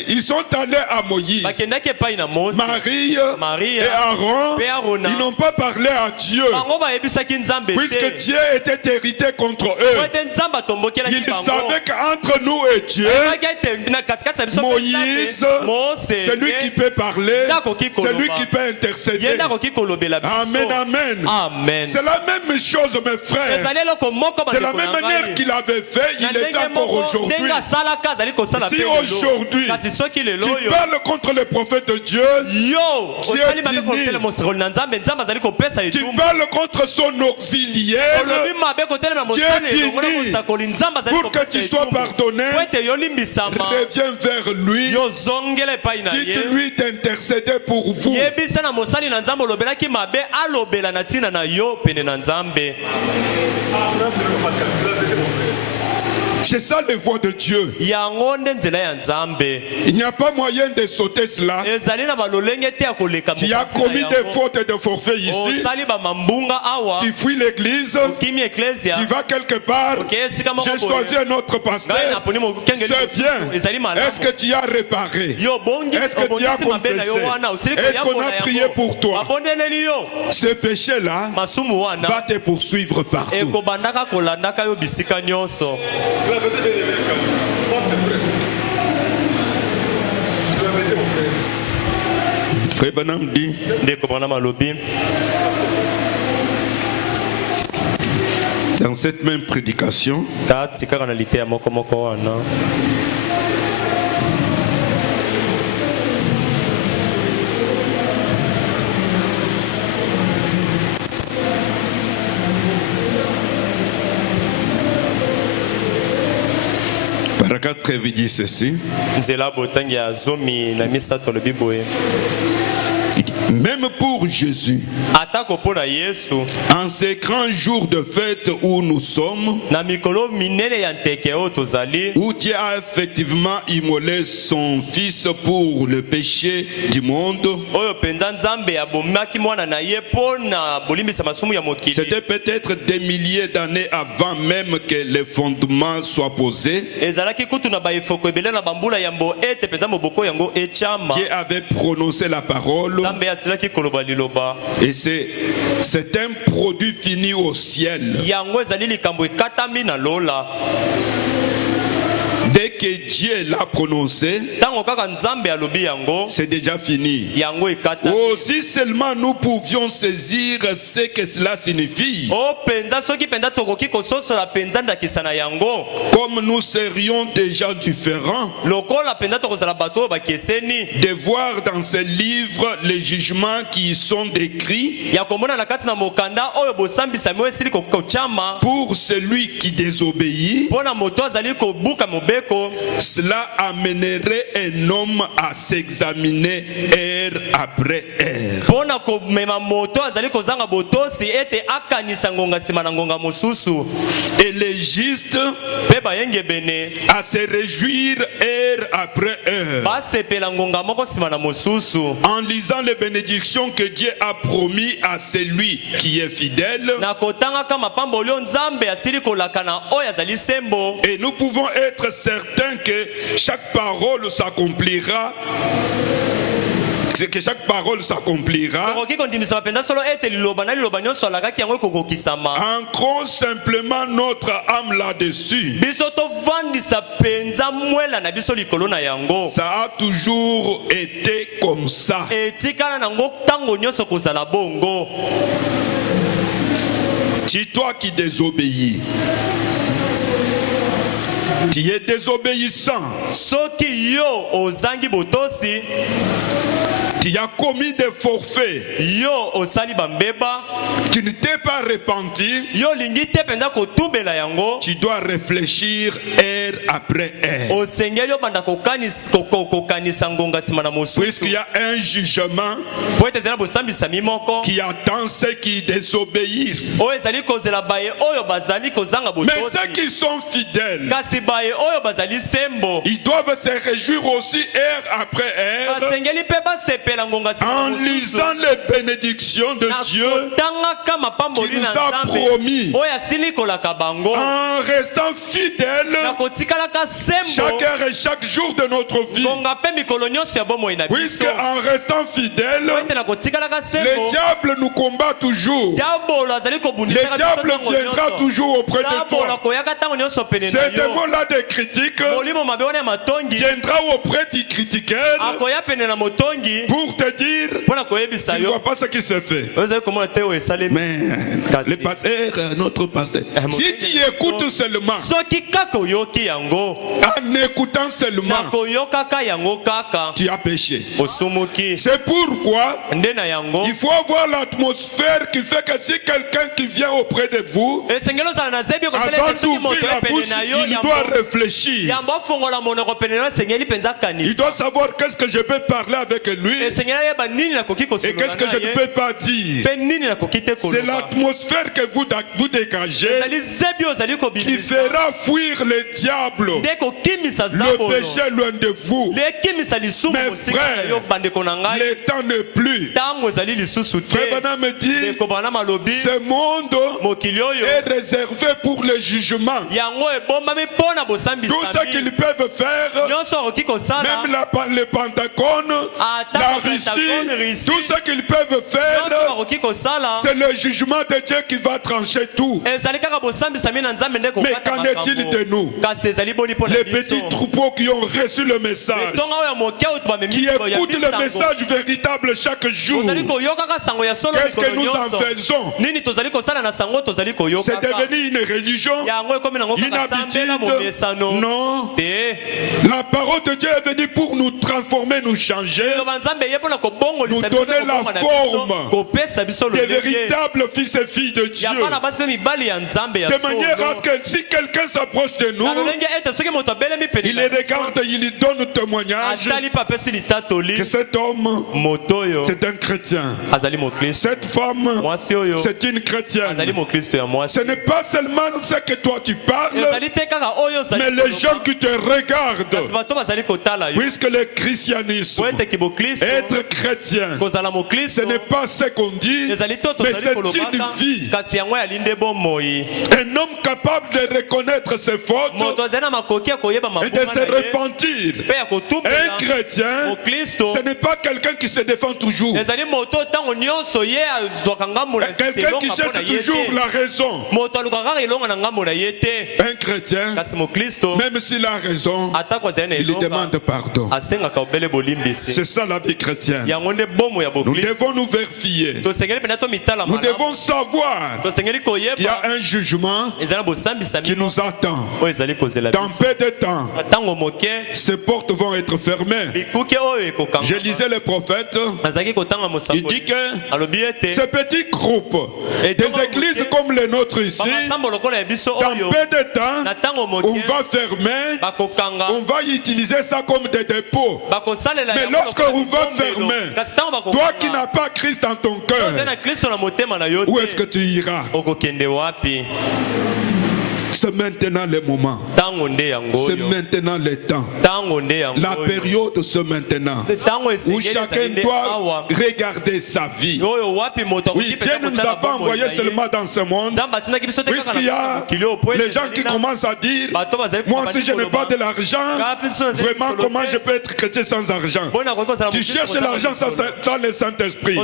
Ils sont allés à Moïse. Bakendaki epai na Mose. Marie et Aaron, Pe Aaron. ils n'ont pas parlé à Dieu. Bango bayebisaki nzambe te. Puisque Dieu était hérité contre Po eux. ete nzambe atombokelaki Ils bango. savaient qu'entre nous et Dieu, Ayebaki ete na katikati ya biso pe Moïse, nzambe. Mose c'est lui qui peut parler, Nakoki c'est lui koloba. qui peut Ye intercéder. nde akoki kolobela biso. Amen, amen. Amen. C'est la même chose, mes frères. ezali eloko moko De la bandeko même na manière ngai. qu'il avait fait, il Na le fait ndenge encore moko aujourd'hui. ndenge asalaka azali kosala Si pe lelo. aujourd'hui, Kasi soki lelo tu oyo parles contre le prophète de Dieu, yo Dieu osali mabe puni. kotele mosakoli na nzambe nzambe azali kopesa tu etumbu. parles contre son auxiliaire olobi mabe kotelemela Dieu mosali elongo na puni. mosakoli nzambe azali pour que kopesa tu sois etumbu. pardonné. Po ete yo limbisama Reviens vers lui. yo zongela epai na ye Dites-lui d'intercéder pour vous. yebisa na mosali na nzambe olobelaki mabe alobela na ntina na yo pene na nzambe. C'est ça les voies de Dieu. yango nde nzela ya nzambe. Il n'y a pas moyen de sauter cela. ezali na balolenge te ya koleka Tu as mokati na commis des yango. fautes et des forfaits ici. osali bamambunga awa Tu fuis l'église. okimi eklesia Tu vas quelque part. oke esika moko J'ai boye. choisi un autre ngai pasteur. naponi mokengeli C'est bien. ezali malamu. Est-ce que tu as réparé? yo bongi Est-ce que tu as obongisi mabe na yo confessé? wana osili Est-ce qu'on koyambola a prié yango. pour toi? babondeleli yo Ce péché-là masumu wana va te poursuivre partout. ekobandaka kolandaka yo bisika nyonso. Frère Branham dit, ndeko bana malobi dans cette même prédication, kati kaka na liteya moko moko wana Paragraphe 13 dit ceci. nzela botangi ya zomi na misato alobi boye Même pour Jésus, atako mpo na yesu en ces grands jours de fête où nous sommes, na mikolo minene ya nteke oyo tozali où Dieu a effectivement immolé son Fils pour le péché du monde, oyo mpenza nzambe abomaki mwana na ye mpo na bolimbisa masumu ya mokili. c'était peut-être des milliers d'années avant même que les fondements soient posés. ezalaki kutu na baefoko ebele na bambula yambo ete mpenza moboko yango echamba Dieu avait prononcé la parole nzambe asilaki koloba liloba et c'est un produit fini au ciel. yango ezali likambo ekatami na lola. Dès que Dieu l'a prononcé, Tango kaka nzambe alobi yango, c'est déjà fini. yango ekata. Oh, si seulement nous pouvions saisir ce que cela signifie, O penza soki penza tokoki kososola penza ndakisa na yango. comme nous serions déjà différents, Lokola penza tokozala bato bakeseni. de voir dans ce livre les jugements qui y sont décrits Ya komona na kati na mokanda oyo bosambisami oyo esili kochama. pour celui qui désobéit. Pona moto azali kobuka mobeko. Cela amènerait un homme à s'examiner heure après heure. Pona komema moto azali kozanga botosi ete akanisa ngonga sima na ngonga mosusu. Et les justes Pe bayenge bene. à se réjouir heure après heure. Basepela ngonga moko sima na mosusu. En lisant les bénédictions que Dieu a promis à celui qui est fidèle. Na kotanga kama pambo lio nzambe asili kolakana oyo azali sembo. Et nous pouvons être certains que chaque parole s'accomplira. C'est que chaque parole s'accomplira. Tokoki kondimisa mapenza solo ete liloba na liloba nyonso alakaki yango ekokokisama. Ancrons simplement notre âme là-dessus. Biso tovandisa penza mwela na biso likolo na yango. Ça a toujours été comme ça. Etikala nango tango nyonso kozala bongo. Si toi qui désobéis, tu es désobéissant, Soki yo ozangi botosi, tu as commis des forfaits, yo osali bambeba, tu ne t'es pas repenti, yo lingi te penza kotumbela yango. tu dois réfléchir heure après heure. Osengeli yo banda kokanisa ngonga sima na mosusu. Puisqu'il y a un jugement Po ete ezala bosambisami moko. qui attend ceux qui désobéissent. Oyo ezali kozela baye oyo bazali kozanga Mais botosi. ceux qui sont fidèles, Kasi baye oyo bazali sembo. ils doivent se réjouir aussi heure après heure Basengeli pe basepela ngonga sima na en mosusu. lisant les bénédictions de Dieu, Tanga kama pamboli qui nous na a nzambe. promis. Oyo asili kolaka bango. en restant fidèles Na kotikalaka sembo. chaque heure et chaque jour de notre vie. Ngonga pe mikolo nyonso ya bomoi na Puisque biso. en restant fidèles, Po ete na kotikalaka le sembo. diable nous combat toujours. Diabolo azali Le kobundisa biso diable ntango viendra nyonso. toujours auprès de Diabolo toi. akoyaka ntango nyonso pene na Ces yo. démons-là de critiques Molimo mabe wana ya matongi. viendra auprès du critiqueur Akoya pene na motongi. pour te dire, Mpona koyebisa tu ne yo. vois pas ce qui se fait. Oyo ezali komona te oyo esalemi. Mais Kasi. le pasteur, notre pasteur, si tu écoutes seulement, Soki kaka oyoki yango. en écoutant seulement, Na koyokaka yango kaka. tu as péché. Osumuki. C'est pourquoi Nde na yango. il faut avoir l'atmosphère qui fait que si quelqu'un qui vient auprès de vous, Esengeli ozala na zebi avant okosala ete soki moto d'ouvrir la ye bouche, pene na yo il doit réfléchir. yambo afongola monoko pene na yo esengeli mpenza Il kanisa. doit savoir qu'est-ce que je peux parler avec lui Esengeli ayeba nini nakoki et kosolola qu'est-ce que je na ne ye. peux pas dire. Mpe nini nakoki te C'est koloba. l'atmosphère que vous dégagez Ezali zebi ozali qui kobimisa. fera fuir le diable, Nde kokimisa le zabolo. péché loin de vous. lekimisa lisumu Mes mosika na yo frères, bandeko na ngai. le temps n'est plus. Ntango ezali lisusu te. Frère Branham me dit, Ndeko Branham alobi ce monde mokili oyo est réservé pour le jugement. yango ebombami mpo na Tout ce bosambisami. qu'ils peuvent faire, Nyonso akoki kosala. même le Pentagone, Ata la Pentagone, Russie, Russie, tout ce qu'ils peuvent nyonso faire, bakoki kosala. c'est le jugement de Dieu qui va trancher tout. ezali kaka bosambisami na nzambe nde Mais kokata qu'en est-il makambo. de nous? Kasi ezali boni mpo na Les biso. petits troupeaux qui ont reçu le message, etonga oyo moke oyo bamemi qui koya écoutent le bisango. message véritable chaque jour. tozali koyokaka sango ya solo Qu'est-ce que mikolo nous en nyonso. faisons? nini tozali kosala na sango tozali C'est koyokaka devenu une religion, yango ekomi nango une kaka sambela habitude. momesano Non. te La parole de Dieu est venue pour nous transformer, nous changer, loba nzambe ye mpona kobongolisa nous biso donner mpe la kobonga na biso, forme kopesa biso des lolenge véritables fils et filles de Dieu. ya bana basi mpe mibali ya nzambe ya De manière à solo ce que si quelqu'un s'approche de na nous, lolenge ete soki moto abelemi pene il na les regarde, il lui donne témoignage atali mpe apesi litatoli que cet homme, moto oyo c'est un chrétien. azali mokristo Cette femme, mwasi oyo c'est une azali chrétienne. mokristo ya mwasi Ce n'est pas seulement ce que toi tu parles, ezali te kaka oyo ozali mais les koloba, gens qui te regardent. kasi bato bazali kotala yo Puisque le christianisme, Wete kibokristo. être chrétien, Kozala ce mokristo. n'est pas ce qu'on dit, Ezali to mais tozali c'est kolobaka. une vie. Kasi yango ya linde bomoi. Un homme capable de reconnaître ses fautes Moto azali na makoki ya koyeba et de mabunga se na ye. repentir. Pe ya kotumbela. Un chrétien, Mokristo. ce n'est pas quelqu'un qui se défend toujours. Ezali moto ntango nyonso ye azwaka ngambo na Quelqu'un qui cherche toujours la raison. moto alukaka kaka elonga na ngambo na ye te. Un chrétien, Kasi mokristo même s'il a raison, atako azali na il lui elonga demande pardon. asengaka obele bolimbisi. C'est ça la vie chrétienne. yango nde bomo ya Nous bokristo. devons nous vérifier. tosengeli mpenza tomitala Nous malamu. devons savoir tosengeli qu'il y a koyeba un jugement ezali na bosambisa qui nous attend. oyo ezali kozela Dans biso. peu de temps, ntango moke ces portes vont être fermées. bikuke oyo ekokanga. Je lisais le prophète, azalaki kotanga il dit mosakoli que alobi ete ces petits groupes, des églises comme les nôtres ici, bamasambo lokola ya biso dans oyo peu de temps, na ntango on moke va fermer, bakokanga on va utiliser ça comme des dépôts. bakosalela Mais yango lorsque lokola on va bibombelo. fermer, kasi ntango toi qui bakokanga n'as pas Christ dans ton ozali cœur, na kristo na motema na yo où est-ce que te tu iras? okokende wapi? C'est maintenant le moment. ntango nde yango C'est oyo maintenant le temps. ntango nde yango La oyo période, c'est maintenant. ntango Où esengeli chacun ezali nde doit awa regarder sa vie. oyo wapi moto Oui, akoki Dieu ne nous a pas envoyés seulement dans ce monde. nzambe atindaki biso te kaka Puisqu'il y a mokili oyo po les gens qui commencent à dire, bato bazali moi aussi je n'ai pas de l'argent, vraiment comment je peux être chrétien sans argent? Tu cherches l'argent sans le Saint-Esprit.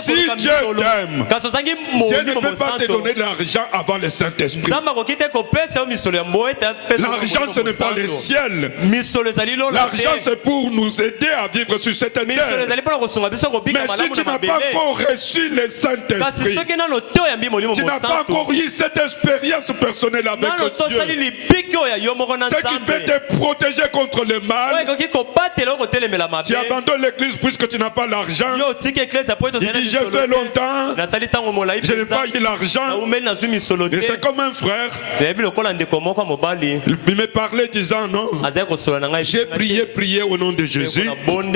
Si Dieu t'aime, kasi ozangi Dieu ne molimo peut pas te mosanto donner l'argent avant le Saint-Esprit. nzambe akoki te kopesa yo misolo ya mboye te apesa yo L'argent, molimo ce n'est pas mosanto. le ciel. misolo ezali lola L'argent, te c'est pour nous aider à vivre sur cette misolo terre. ezali mpona kosunga biso kobika Mais si malamu tu na n'as pas mabele encore reçu le kasi Saint-Esprit, soki nano te oyambi molimo tu n'as pas mosanto encore eu cette expérience personnelle nano avec tosali Dieu. libiki oyo ya yo moko na Ce qui peut nzambe te protéger contre le oyo mal, ekoki kobatela oyo kotelemela tu mabe abandonnes l'église puisque tu n'as pas l'argent. yo otiki eklese po Il tozali na dit, j'ai misolo fait te. longtemps, nasali ntango molai je n'ai pas eu l'argent. naumeli nazwi misolo te Et c'est comme un frère. nayebi lokola ndeko moko ya mobali Il me parlait disant, non, azali kosola na ngai j'ai prié au nom de Jésus.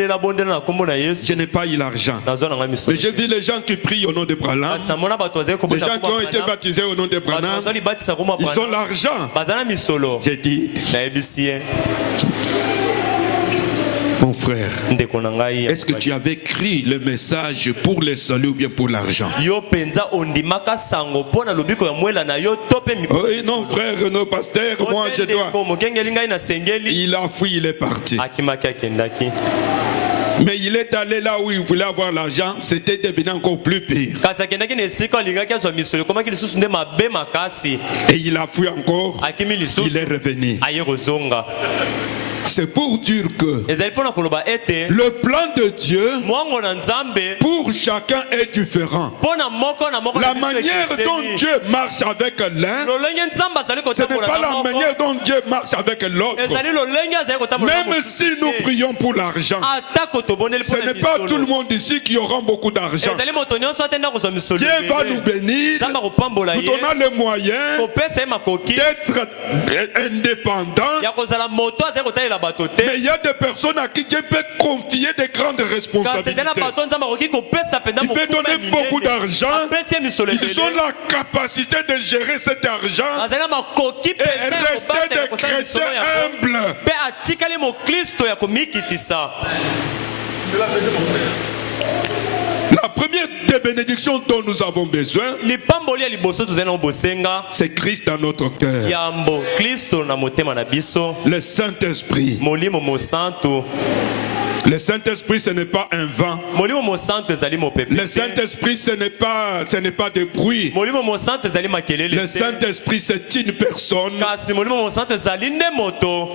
nabondela na nkombo na yesu Je n'ai pas eu l'argent. nazwa na ngai Mais misolo j'ai vu les gens qui prient au nom de Branham, kasi namona bato bazali les gens qui ont été kobota baptisés au nom de bato Branham, bazali batisa koma ils ont l'argent. baza na misolo J'ai dit, nayebisi ye mon frère, ndeko na ngai est-ce que tu avais écrit le message pour le salut ou bien pour l'argent? yo mpenza ondimaka sango mpo na lobiko ya mwela na yo to mpe Oui, non, frère, non, pasteur, moi je dois. mokengeli ngai nasengeli Il a fui, il est parti. akimaki akendaki Mais il est allé là où il voulait avoir l'argent, c'était devenu encore plus pire. kasi akendaki na esika alingaki azwa misolo ekomaki lisusu nde mabe makasi Et il a fui encore, akimi il lisusu est revenu. aye kozonga C'est pour dire que ezali mpona koloba ete le plan de Dieu mwango na nzambe pour chacun est différent. mpona moko na moko La na biso manière ekeseni. dont Dieu marche avec l'un, lolenge nzambe azali ce n'est kotambola pas na la moko manière dont Dieu marche avec l'autre. ezali lolenge azali kotambola na Même mosusu si nous te. prions pour l'argent, atako tobondeli ce n'est pas tout le monde ici qui aura beaucoup d'argent. ezali moto nyonso atenda kozwa misolo Dieu va nous bénir, nzambe akopambola nous ye donnant les moyens kopesa ye makoki d'être indépendants. ya kozala moto azali kotalela bato te Mais il y a des personnes à qui Dieu peut confier des grandes kasi responsabilités. ezali na bato nzambe akoki kopesa mpenza Il peut mokuma ya donner beaucoup minene d'argent. apesi ye misolo Ils ont ebele la capacité de gérer cet argent azali na makoki et mpenza ya rester kobatela des kosala chrétiens misolo yango humbles. mpe atikali moklisto ya komikitisa La première des bénédictions dont nous avons besoin, lipamboli ya liboso tozali na bosenga c'est Christ dans notre cœur. yambo kristo na motema na biso Le Saint-Esprit. molimo mosantu Le Saint-Esprit, ce n'est pas un vent. molimo mosantu ezali mopepe Le Saint-Esprit, ce n'est pas des bruits. molimo mosantu ezali makelele Le te Saint-Esprit, c'est une personne kasi molimo mosantu ezali nde moto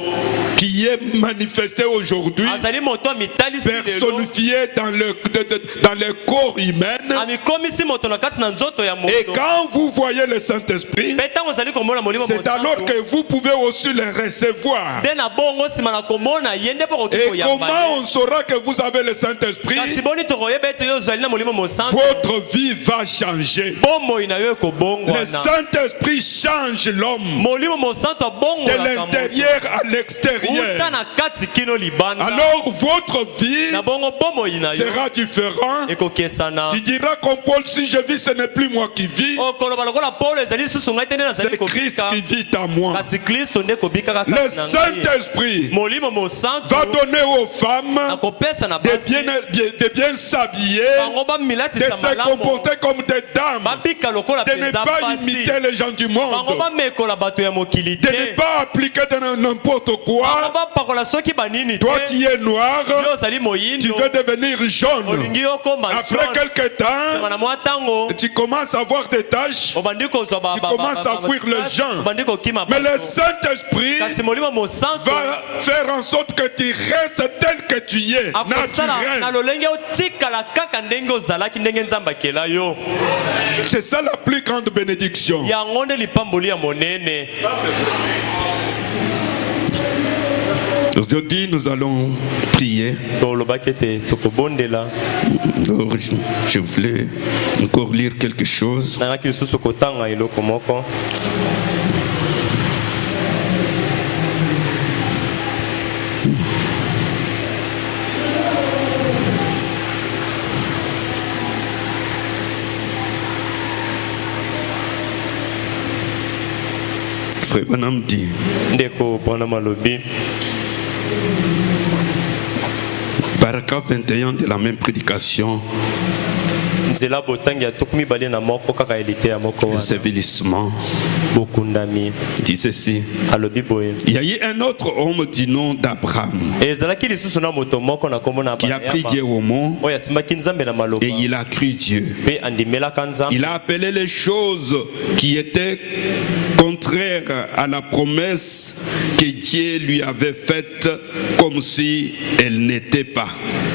qui est manifestée aujourd'hui, azali moto amitalisi lelo personnifiée dans le corps humain. amikomisi moto na kati na nzoto ya Et moto quand vous voyez le Saint-Esprit, mpe ntango ozali komona molimo c'est alors mosantu que vous pouvez aussi le recevoir. nde na bongo nsima na komona ye nde mpo koki Et koyamba comment on ye saura que vous avez le Saint-Esprit, kasi boni tokoyeba ete yo ozali na molimo mosantu votre vie va changer. bomoi na yo Le ekobongwana Saint-Esprit change l'homme molimo mosantu de abongolaka l'intérieur à uta l'extérieur. na kati kino libanda Alors votre vie na bongo bomoi na yo sera différente. ekokesana Tu diras comme Paul, si je vis, ce n'est plus moi qui vis, okoloba lokola paulo ezali lisusu ngai te nde nazali c'est Christ kobika qui vit en moi. kasi kristo nde kobikaka Le kati na ngai Saint-Esprit molimo mosantu va donner aux femmes akopesa na de basi bien s'habiller, bango de bamilatisa se malamu comporter comme des dames, babika lokola de ne penza pas pasi imiter les gens du bango monde, bamekola bato ya mokili de te ne pas appliquer de n'importe bango quoi. bapakola soki banini te Toi, tu es noir, yo ozali tu moyindo veux devenir jaune. olingi okoma Après quelque temps, sanga na mwa ntango tu commences à avoir des taches, obandi kozwa tu commences à fuir les gens. obandi kokima Mais le bato Saint-Esprit kasi molimo mosantu va faire en sorte que tu restes tel que tu es, akosala na naturel. lolenge otikala kaka ndenge ozalaki ndenge nzambe akela yo C'est ça la plus grande bénédiction. yango nde lipamboli ya monene. Aujourd'hui, nous allons prier. tolobaki ete tokobondela Alors, je voulais encore lire quelque chose. nangaki lisusu kotanga eloko moko Frère Branham dit, ndeko Branham alobi paragraphe 21 de la même prédication, nzela botangi ya tuku mibale na moko kaka elite ya moko le wana sévillissement, bokundami dit ceci. alobi boye Il y a eu un autre homme du nom d'Abraham ezalaki lisusu na moto moko na kombo na qui a pris Dieu au mot oyo asimbaki nzambe na maloba et il a cru Dieu. mpe andimelaka nzambe Il a appelé les choses qui étaient contraires à la promesse que Dieu lui avait faite comme si elle n'était pas.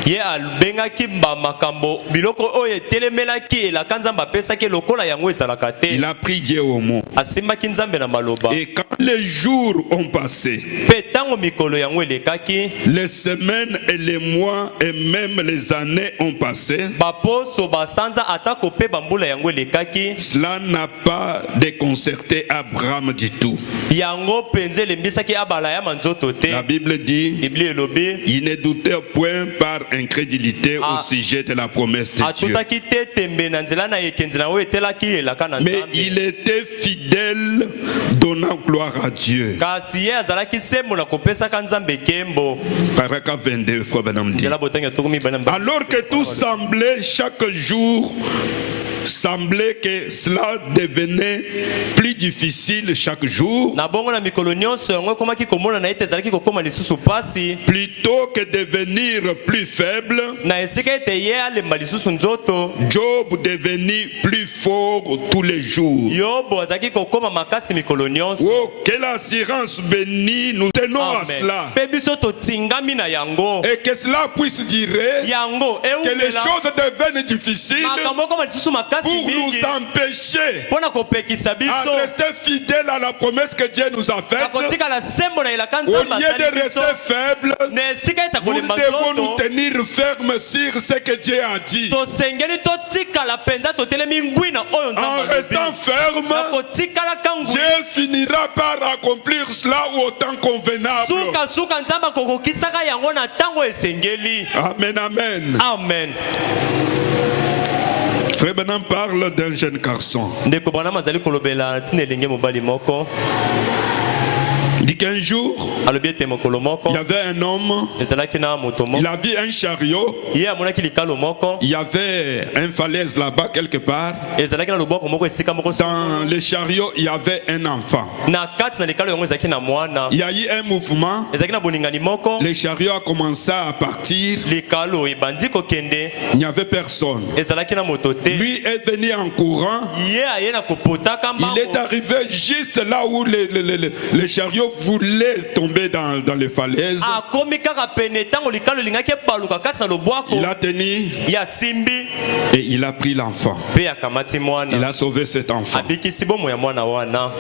ye abengaki makambo biloko oyo etelemelaki elaka nzambe apesaki lokola yango ezalaka te Il a pris Dieu au mot. asimbaki nzambe na maloba Et quand les jours ont passé, mpe ntango mikolo yango elekaki les semaines et les mois et même les années ont passé, baposo basanza atako mpe bambula yango elekaki cela n'a pas déconcerté Abraham du tout. yango mpenza elembisaki abala ya manzoto te La Bible dit, biblia elobi il ne doutait point par incrédulité au sujet de la promesse de Dieu. atutaki te tembe na nzela na ekenzi na oyo etelaki elaka na Mais nzambe il était fidèle, donnant gloire à Dieu. kasi ye azalaki sembo na kopesaka nzambe kembo Paragraphe 22, Frère Branham dit. nzela botangi atoko mibale na Alors que tout semblait chaque jour, semblait que cela devenait plus difficile chaque jour, na bongo na mikolo nyonso yango ekomaki komona na ete ezalaki kokóma lisusu pasi plutôt que devenir plus faible, na esika ete ye alemba lisusu nzoto Job devenit plus fort tous les jours. yobo azalaki kokóma makasi mikolo nyonso Oh, quelle assurance bénie nous tenons à cela. mpe biso totingami na yango Et que cela puisse dire yango que les eumela choses deviennent difficiles makambo okóma lisusu makasi pour nous mingi empêcher mpo na kopekisa à biso rester fidèles à la promesse que Dieu nous a na faite. kotikala sembo na elaka Au nzambe lieu de asali biso rester faibles, na esika ete nous kolemba devons nous nzoto tenir fermes sur ce que Dieu a dit. tosengeli totikala mpenza totelemi ngwi na oyo En nzambe alobi restant na ferme, kotikalaka ngwi Dieu finira par accomplir cela au temps convenable. sukasuka nzambe akokokisaka yango na ntango esengeli Amen, amen. amen. Frère Branham parle d'un jeune garçon. ndeko Branham azali kolobela ntina elenge mobali moko Il dit qu'un jour, alobi ete mokolo il y moko avait un homme, ezalaki na moto il moko a vu un chariot, ye amonaki likalo moko il y avait un falaise là-bas quelque part. ezalaki na loboko moko esika moko Dans le chariot, il y avait un enfant. na kati na likalo yango ezalaki na mwana Il y a eu un mouvement, ezalaki na boningani moko le chariot a commencé à partir, likalo ebandi kokende il n'y avait personne. ezalaki na moto te Lui est venu en courant, ye aye na kopotaka il est mbango arrivé juste là où le chariot voulait tomber dans les falaises, akomi kaka pene tango likalo lingaki baluka kasi na lobwako il a tenu ya simbi et il a pris l'enfant. pe akamati Il mwana a sauvé cet enfant. abikisi bomo ya mwana wana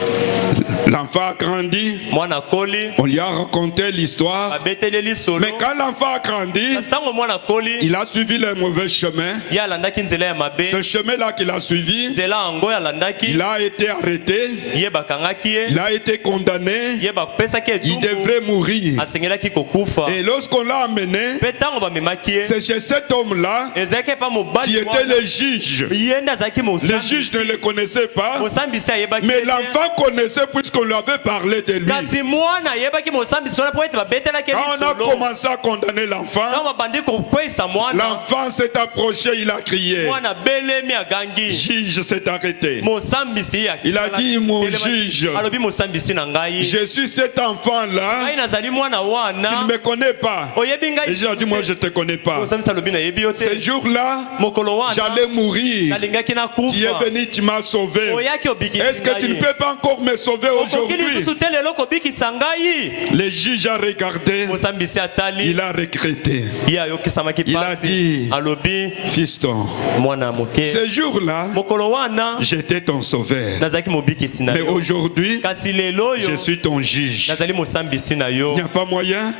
L'enfant a grandi, mwana koli on lui a raconté l'histoire. abeteleli solo Mais quand l'enfant a grandi, kasi tango mwana koli il a suivi le mauvais chemin. ye alandaki nzela ya mabe Ce chemin-là qu'il a suivi, nzela yango alandaki il a été arrêté, ye bakangaki ye il a été condamné, ye bapesaki il etumbu devrait mourir. asengelaki kokufa Et lorsqu'on l'a amené, mpe ntango bamemaki ye c'est chez cet homme-là ezalaki epa qui mobali était wana le juge. ye nde azalaki Le juge ne le connaissait pas, mosambisi ayebaki mais ye te. l'enfant connaissait puisqu'on lui avait parlé de lui. kasi mwana ayebaki mosambisi wana mpo ete babetelaki Quand on a lisolo commencé à condamner l'enfant, ntango babandi kokweyisa mwana l'enfant s'est approché, il a crié. mwana belemi agangi Le juge s'est arrêté. mosambisi Il a dit, mon juge, alobi mosambisi na ngai je suis cet enfant-là, ngai nazali mwana tu ne wana me connais pas. oyebi Et ngai j'ai dit, moi je ne te connais pas. mosambisi alobi nayebi yo Ce te jour-là, mokolo wana j'allais mourir. nalingaki Tu es nakufa venu, tu m'as sauvé. oyaki obikisi Est-ce que tu ne ngai peux pas encore me sauver okoki aujourd'hui? lisusu te lelo kobikisa ngai Le juge a regardé, mosambisi atali il a regretté. ye ayokisamaki Il a dit, pasi alobi fiston, mwana ya moke ce jour-là, mokolo wana j'étais ton sauveur. nazalaki mobikisi na Mais yo aujourd'hui, kasi lelo je oyo suis ton juge. nazali mosambisi na Il yo n'y a pas moyen,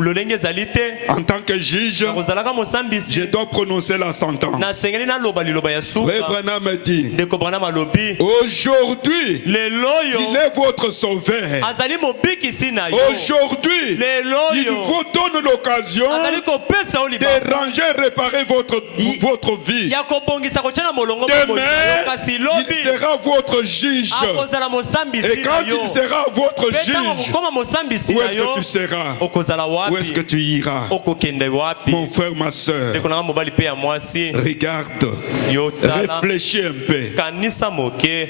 lolenge ezali te en tant que juge, kozalaka je mosambisi dois prononcer la sentence. nasengeli naloba liloba ya Frère suka Branham me dit, ndeko branam alobi aujourd'hui, lelo il oyo est votre sauveur. azali mobikisi na yo Aujourd'hui, lelo il oyo vous donne l'occasion azali kopesa yo de libaku ranger, réparer votre vie. ya kobongisa kotia na molongo Demain, kasi il lobi sera votre juge. akozala Et mosambisi quand na yo il sera votre mpe ntango juge, okoma mosambisi où na est-ce yo que tu seras? okozala Où est-ce que wapi tu iras? okokende wapi Mon frère, ma soeur, ndeko nanga mobali mpe ya mwasi regarde, yo tala réfléchis un peu. kanisa moke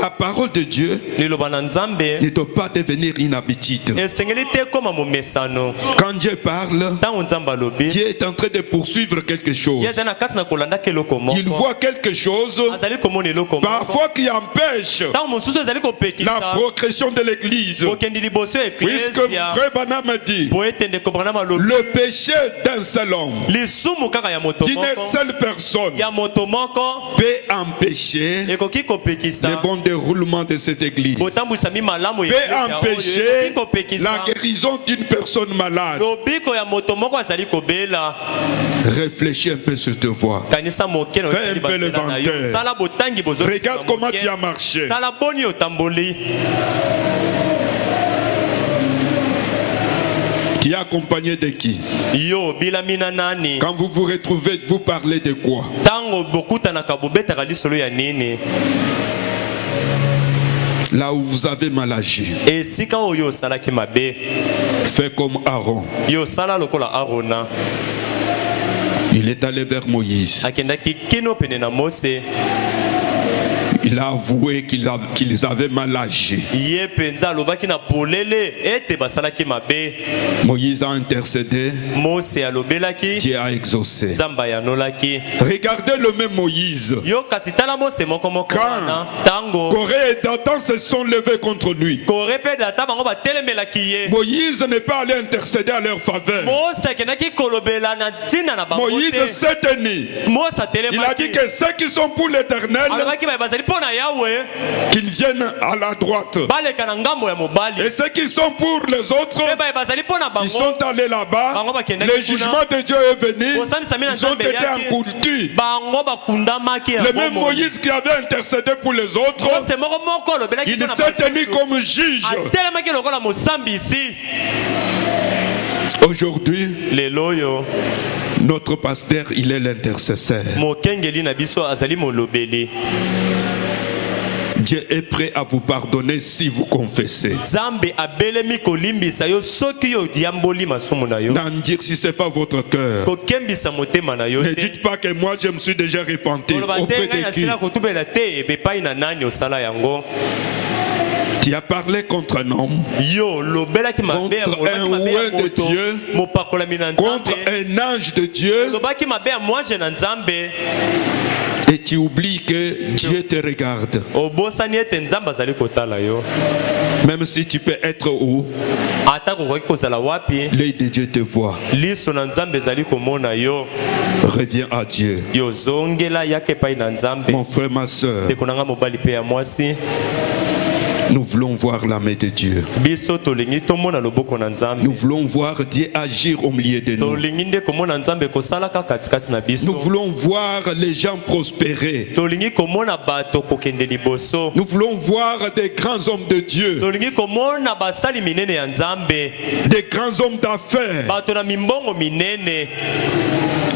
La parole de Dieu liloba na nzambe ne doit pas devenir une habitude. esengeli te ekoma momesano Quand Dieu parle, ntango nzambe alobi Dieu est en train de poursuivre quelque chose. ye azali na kati na kolandaka eloko Il moko voit quelque chose, azali komona eloko moko parfois qui empêche ntango mosusu ezali la kopekisa progression de l'Église. kokendi liboso ya Puisque eklesia Frère Branham a dit, po ete ndeko branam alobi le péché d'un seul homme, lisumu kaka ya moto d'une moko seule personne, ya moto moko peut empêcher ekoki le kopekisa bon déroulement de cette Église. botambwisami malamu ya Peut eklesia oyo, empêcher ekoki la kopekisa guérison d'une personne malade. lobiko ya moto moko azali kobela Réfléchis un peu sur te voix. kanisa moke na Fais un peu le banzela na yo vanteur. sala botangi Regarde comment tu as marché. tala boni otamboli Tu es accompagné de qui? yo bilami na nani Quand vous vous retrouvez, vous parlez de quoi? ntango bokutanaka bobetaka lisolo ya nini Là où vous avez mal agi, esika oyo osalaki mabe fais comme Aaron. yo sala lokola arona Il est allé vers Moïse. akendaki kino pene na mose Il a avoué qu'ils avaient mal agi. ye mpenza alobaki na polele ete basalaki mabe Moïse a intercédé. mose alobelaki Dieu a exaucé. nzambe ayanolaki Regardez le même Moïse. yo kasi tala mose moko moko Quand wana ntango Corée et Dathan se sont levés contre lui. kore mpe data bango batelemelaki ye Moïse n'est pas allé intercéder à leur faveur. mose akendaki kolobela na ntina na bango Moïse te s'est tenu. mose Il a atelemaki dit que ceux qui sont pour l'éternel, alobaki baye bazali mpo na yawe qu'ils viennent à la droite. baleka na ngambo ya mobali Et ceux qui sont pour les autres, mpe baye bazali mpo na ils bango sont allés là-bas. Bango bakendaki Le jugement de Dieu est venu. Bosambisami na Ils ont Nzambe été eyaki. encoutus. bango bakundamaki ya Le même bomoi. Moïse qui avait intercédé pour les autres, mose moko moko olobelaki il mpo na s'est tenu basusu. comme juge. atelemaki lokola mosambisi Aujourd'hui, lelo oyo notre pasteur, il est l'intercesseur. mokengeli na biso azali molobeli Dieu est prêt à vous pardonner si vous confessez. nzambe abelemi kolimbisa yo soki yo diamboli masumu na yo N'en dire si ce n'est pas votre cœur. kokembisa motema na yo Ne te dites pas que moi je me suis déjà repenti. koloba te Auprès ngai de qui? nasila kotubela te epai na nani osala yango Tu as parlé contre un homme, yo lobelaki mabe ya Contre un olobaki mabe ya roi de moto Dieu. mopakolami na contre nzambe un ange de Dieu, olobaki mabe ya mwanje na nzambe et tu oublies que Dieu te regarde. obosani ete nzambe azali kotala yo Même si tu peux être où, ata kokoki kozala wapi l'œil de Dieu te voit. liso na nzambe ezali komona yo Reviens à Dieu. yozongela yaka epai na nzambe. Mon frère, ma soeur, ndeko na nga mobali mpe ya mwasi, nous voulons voir la main de Dieu. biso tolingi tomona loboko na Nous nzambe, voulons voir Dieu agir au milieu de nous. tolingi nde komona nzambe kosalaka katikati na Nous biso, voulons voir les gens prospérer. tolingi komona bato kokende liboso, Nous voulons voir des grands hommes de Dieu, tolingi komona basali minene ya nzambe, des grands hommes d'affaires. bato na mimbongo minene.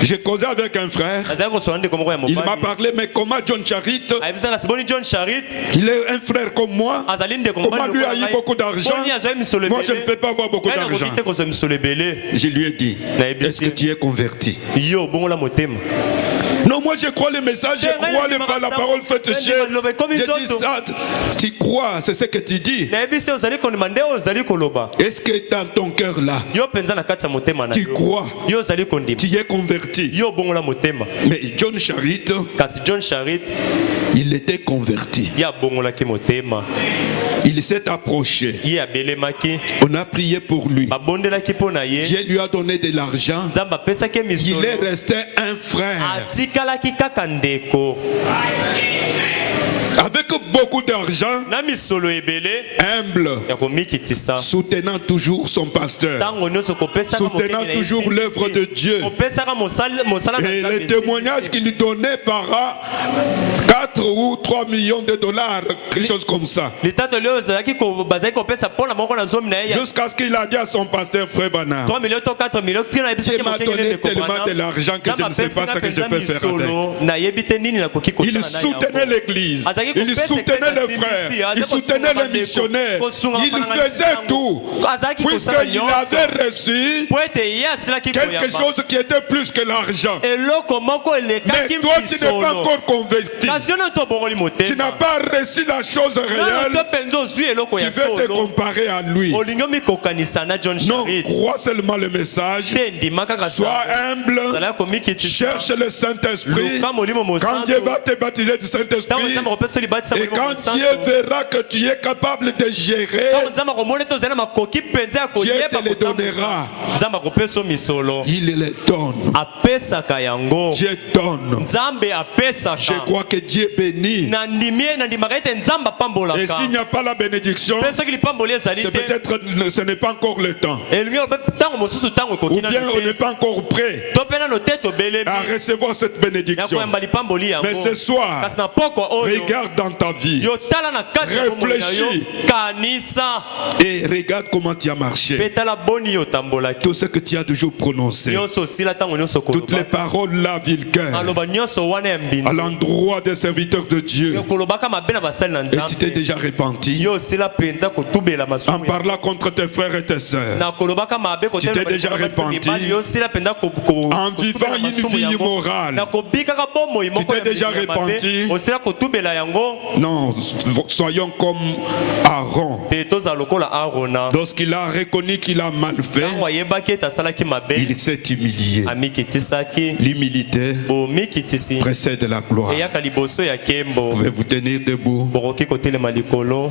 J'ai causé avec un frère. nazali kosola ndeko moko ya Il m'a mobali parlé, mais comment John Charit, ayebisaka siboni John Charit il est un frère comme moi. azali ndeko Comment mobali lui lokola a eu ngai. beaucoup d'argent? Boni azwaki misolo Moi, je ne ebele. peux pas avoir beaucoup Ngai nakoki d'argent. te kozwa misolo ebele. Je lui ai dit, est-ce que tu es converti? Yo bongola motema. Non, moi je crois les messages, je crois la parole faite. J'ai dit ça, tu crois, c'est ce que tu dis. nayebisi ozali kondima nde ozali koloba Est-ce que dans ton cœur là, yo mpenza na kati ya motema na tu yo crois, yo ozali kondima tu es converti? yo bongola motema. Mais John Charit, Kasi John Charit il était converti. ye abongolaki motema, Il s'est approché. ye abelemaki, On a prié pour lui. babondelaki mpo na ye, Dieu lui a donné de l'argent. nzambe apesaki ye Il misolo, est resté un frère. atikalaki kaka ndeko Avec beaucoup d'argent, na misolo ebele humble, ya komikitisa. soutenant toujours son pasteur. Ntango nyonso kopesaka Soutenant mokili na toujours esili, l'œuvre de Dieu. kopesaka mosala na Et Nzambe les témoignages qu'il lui donnait par an, 4 ou 3 millions de dollars, quelque chose comme ça. litato leo bazalaki kopesa mpona moko na zomi na ye ya Jusqu'à ce qu'il a dit à son pasteur, frère Bana, 3 millions to 4 millions tina Dieu m'a donné tellement de l'argent que je ne sais pas ce que je peux faire avec. nayebi te nini nakoki Il soutenait l'église, il soutenait les frères, il soutenait les missionnaires, il faisait tout. Puisqu'il avait reçu po ete ye asilaki quelque chose qui était plus que l'argent. eloko moko Mais elekaki toi, tu n'es pas misolo encore converti. kasi yo nano tobongoli Tu motema n'as pas reçu la chose nano to réelle. mpenza ozwi eloko Tu ya veux te solo comparer à lui. olingi omikokanisa na John Non, Charit crois seulement le message. te ndima kaka Sois humble. zala komikitisa Cherche le Saint-Esprit. luka molimo Quand mosantu Dieu va te baptiser du ntango Saint-Esprit, nzambe akopesa libatisa et molimo quand mosantu Dieu verra que tu es capable de gérer, ntango nzambe akomona ete ozali na makoki mpenza ya Dieu koyeba te le kotambusa donnera. nzambe akopesa yo misolo il le donne. apesaka yango Dieu donne. nzambe Je apesaka crois que Dieu bénit. na ndimaka ete nzambe Et apambolaka s'il n'y a pas la bénédiction, mpe soki lipamboli ezali c'est te peut-être ce n'est pas encore le temps. elingi olobe ntango mosusu ntango Ou ekoki bien nano on n'est te pas encore prêt to mpe nano te tobelemi à recevoir cette ya bénédiction. koyamba lipamboli Mais yango ce soir, kasi na pokwa oyo regarde dans ta vie yo tala na kati ya bomoi na yo Réfléchis. kanisa et regarde comment tu as mpe marché. tala boni yo otambolaki Tout ce que tu as toujours prononcé, nyonso osila ntango nyonso toutes les koloba paroles là, vilquin, maloba nyonso wana ya à mbindo l'endroit des serviteurs de Dieu, yo kolobaka mabe na basali na et tu t'es nzambe déjà repenti yo osila mpenza kotubela en masumu ya- parlant contre tes frères et tes sœurs, na kolobaka mabe Tu t'es déjà repenti yo osila mpenza en vivant une vie immorale. na kobikaka bomoi moko t'es ya déjà mbila mabe, repenti? osila kotubela yango Non, soyons comme Aaron. te tozala lokola arona Lorsqu'il a reconnu qu'il a mal fait, ntango ayebaki ete asalaki mabe il s'est humilié. amikitisaki L'humilité bomikitisi précède la gloire. eyaka liboso ya nkembo Pouvez-vous tenir debout? bokoki kotelema likolo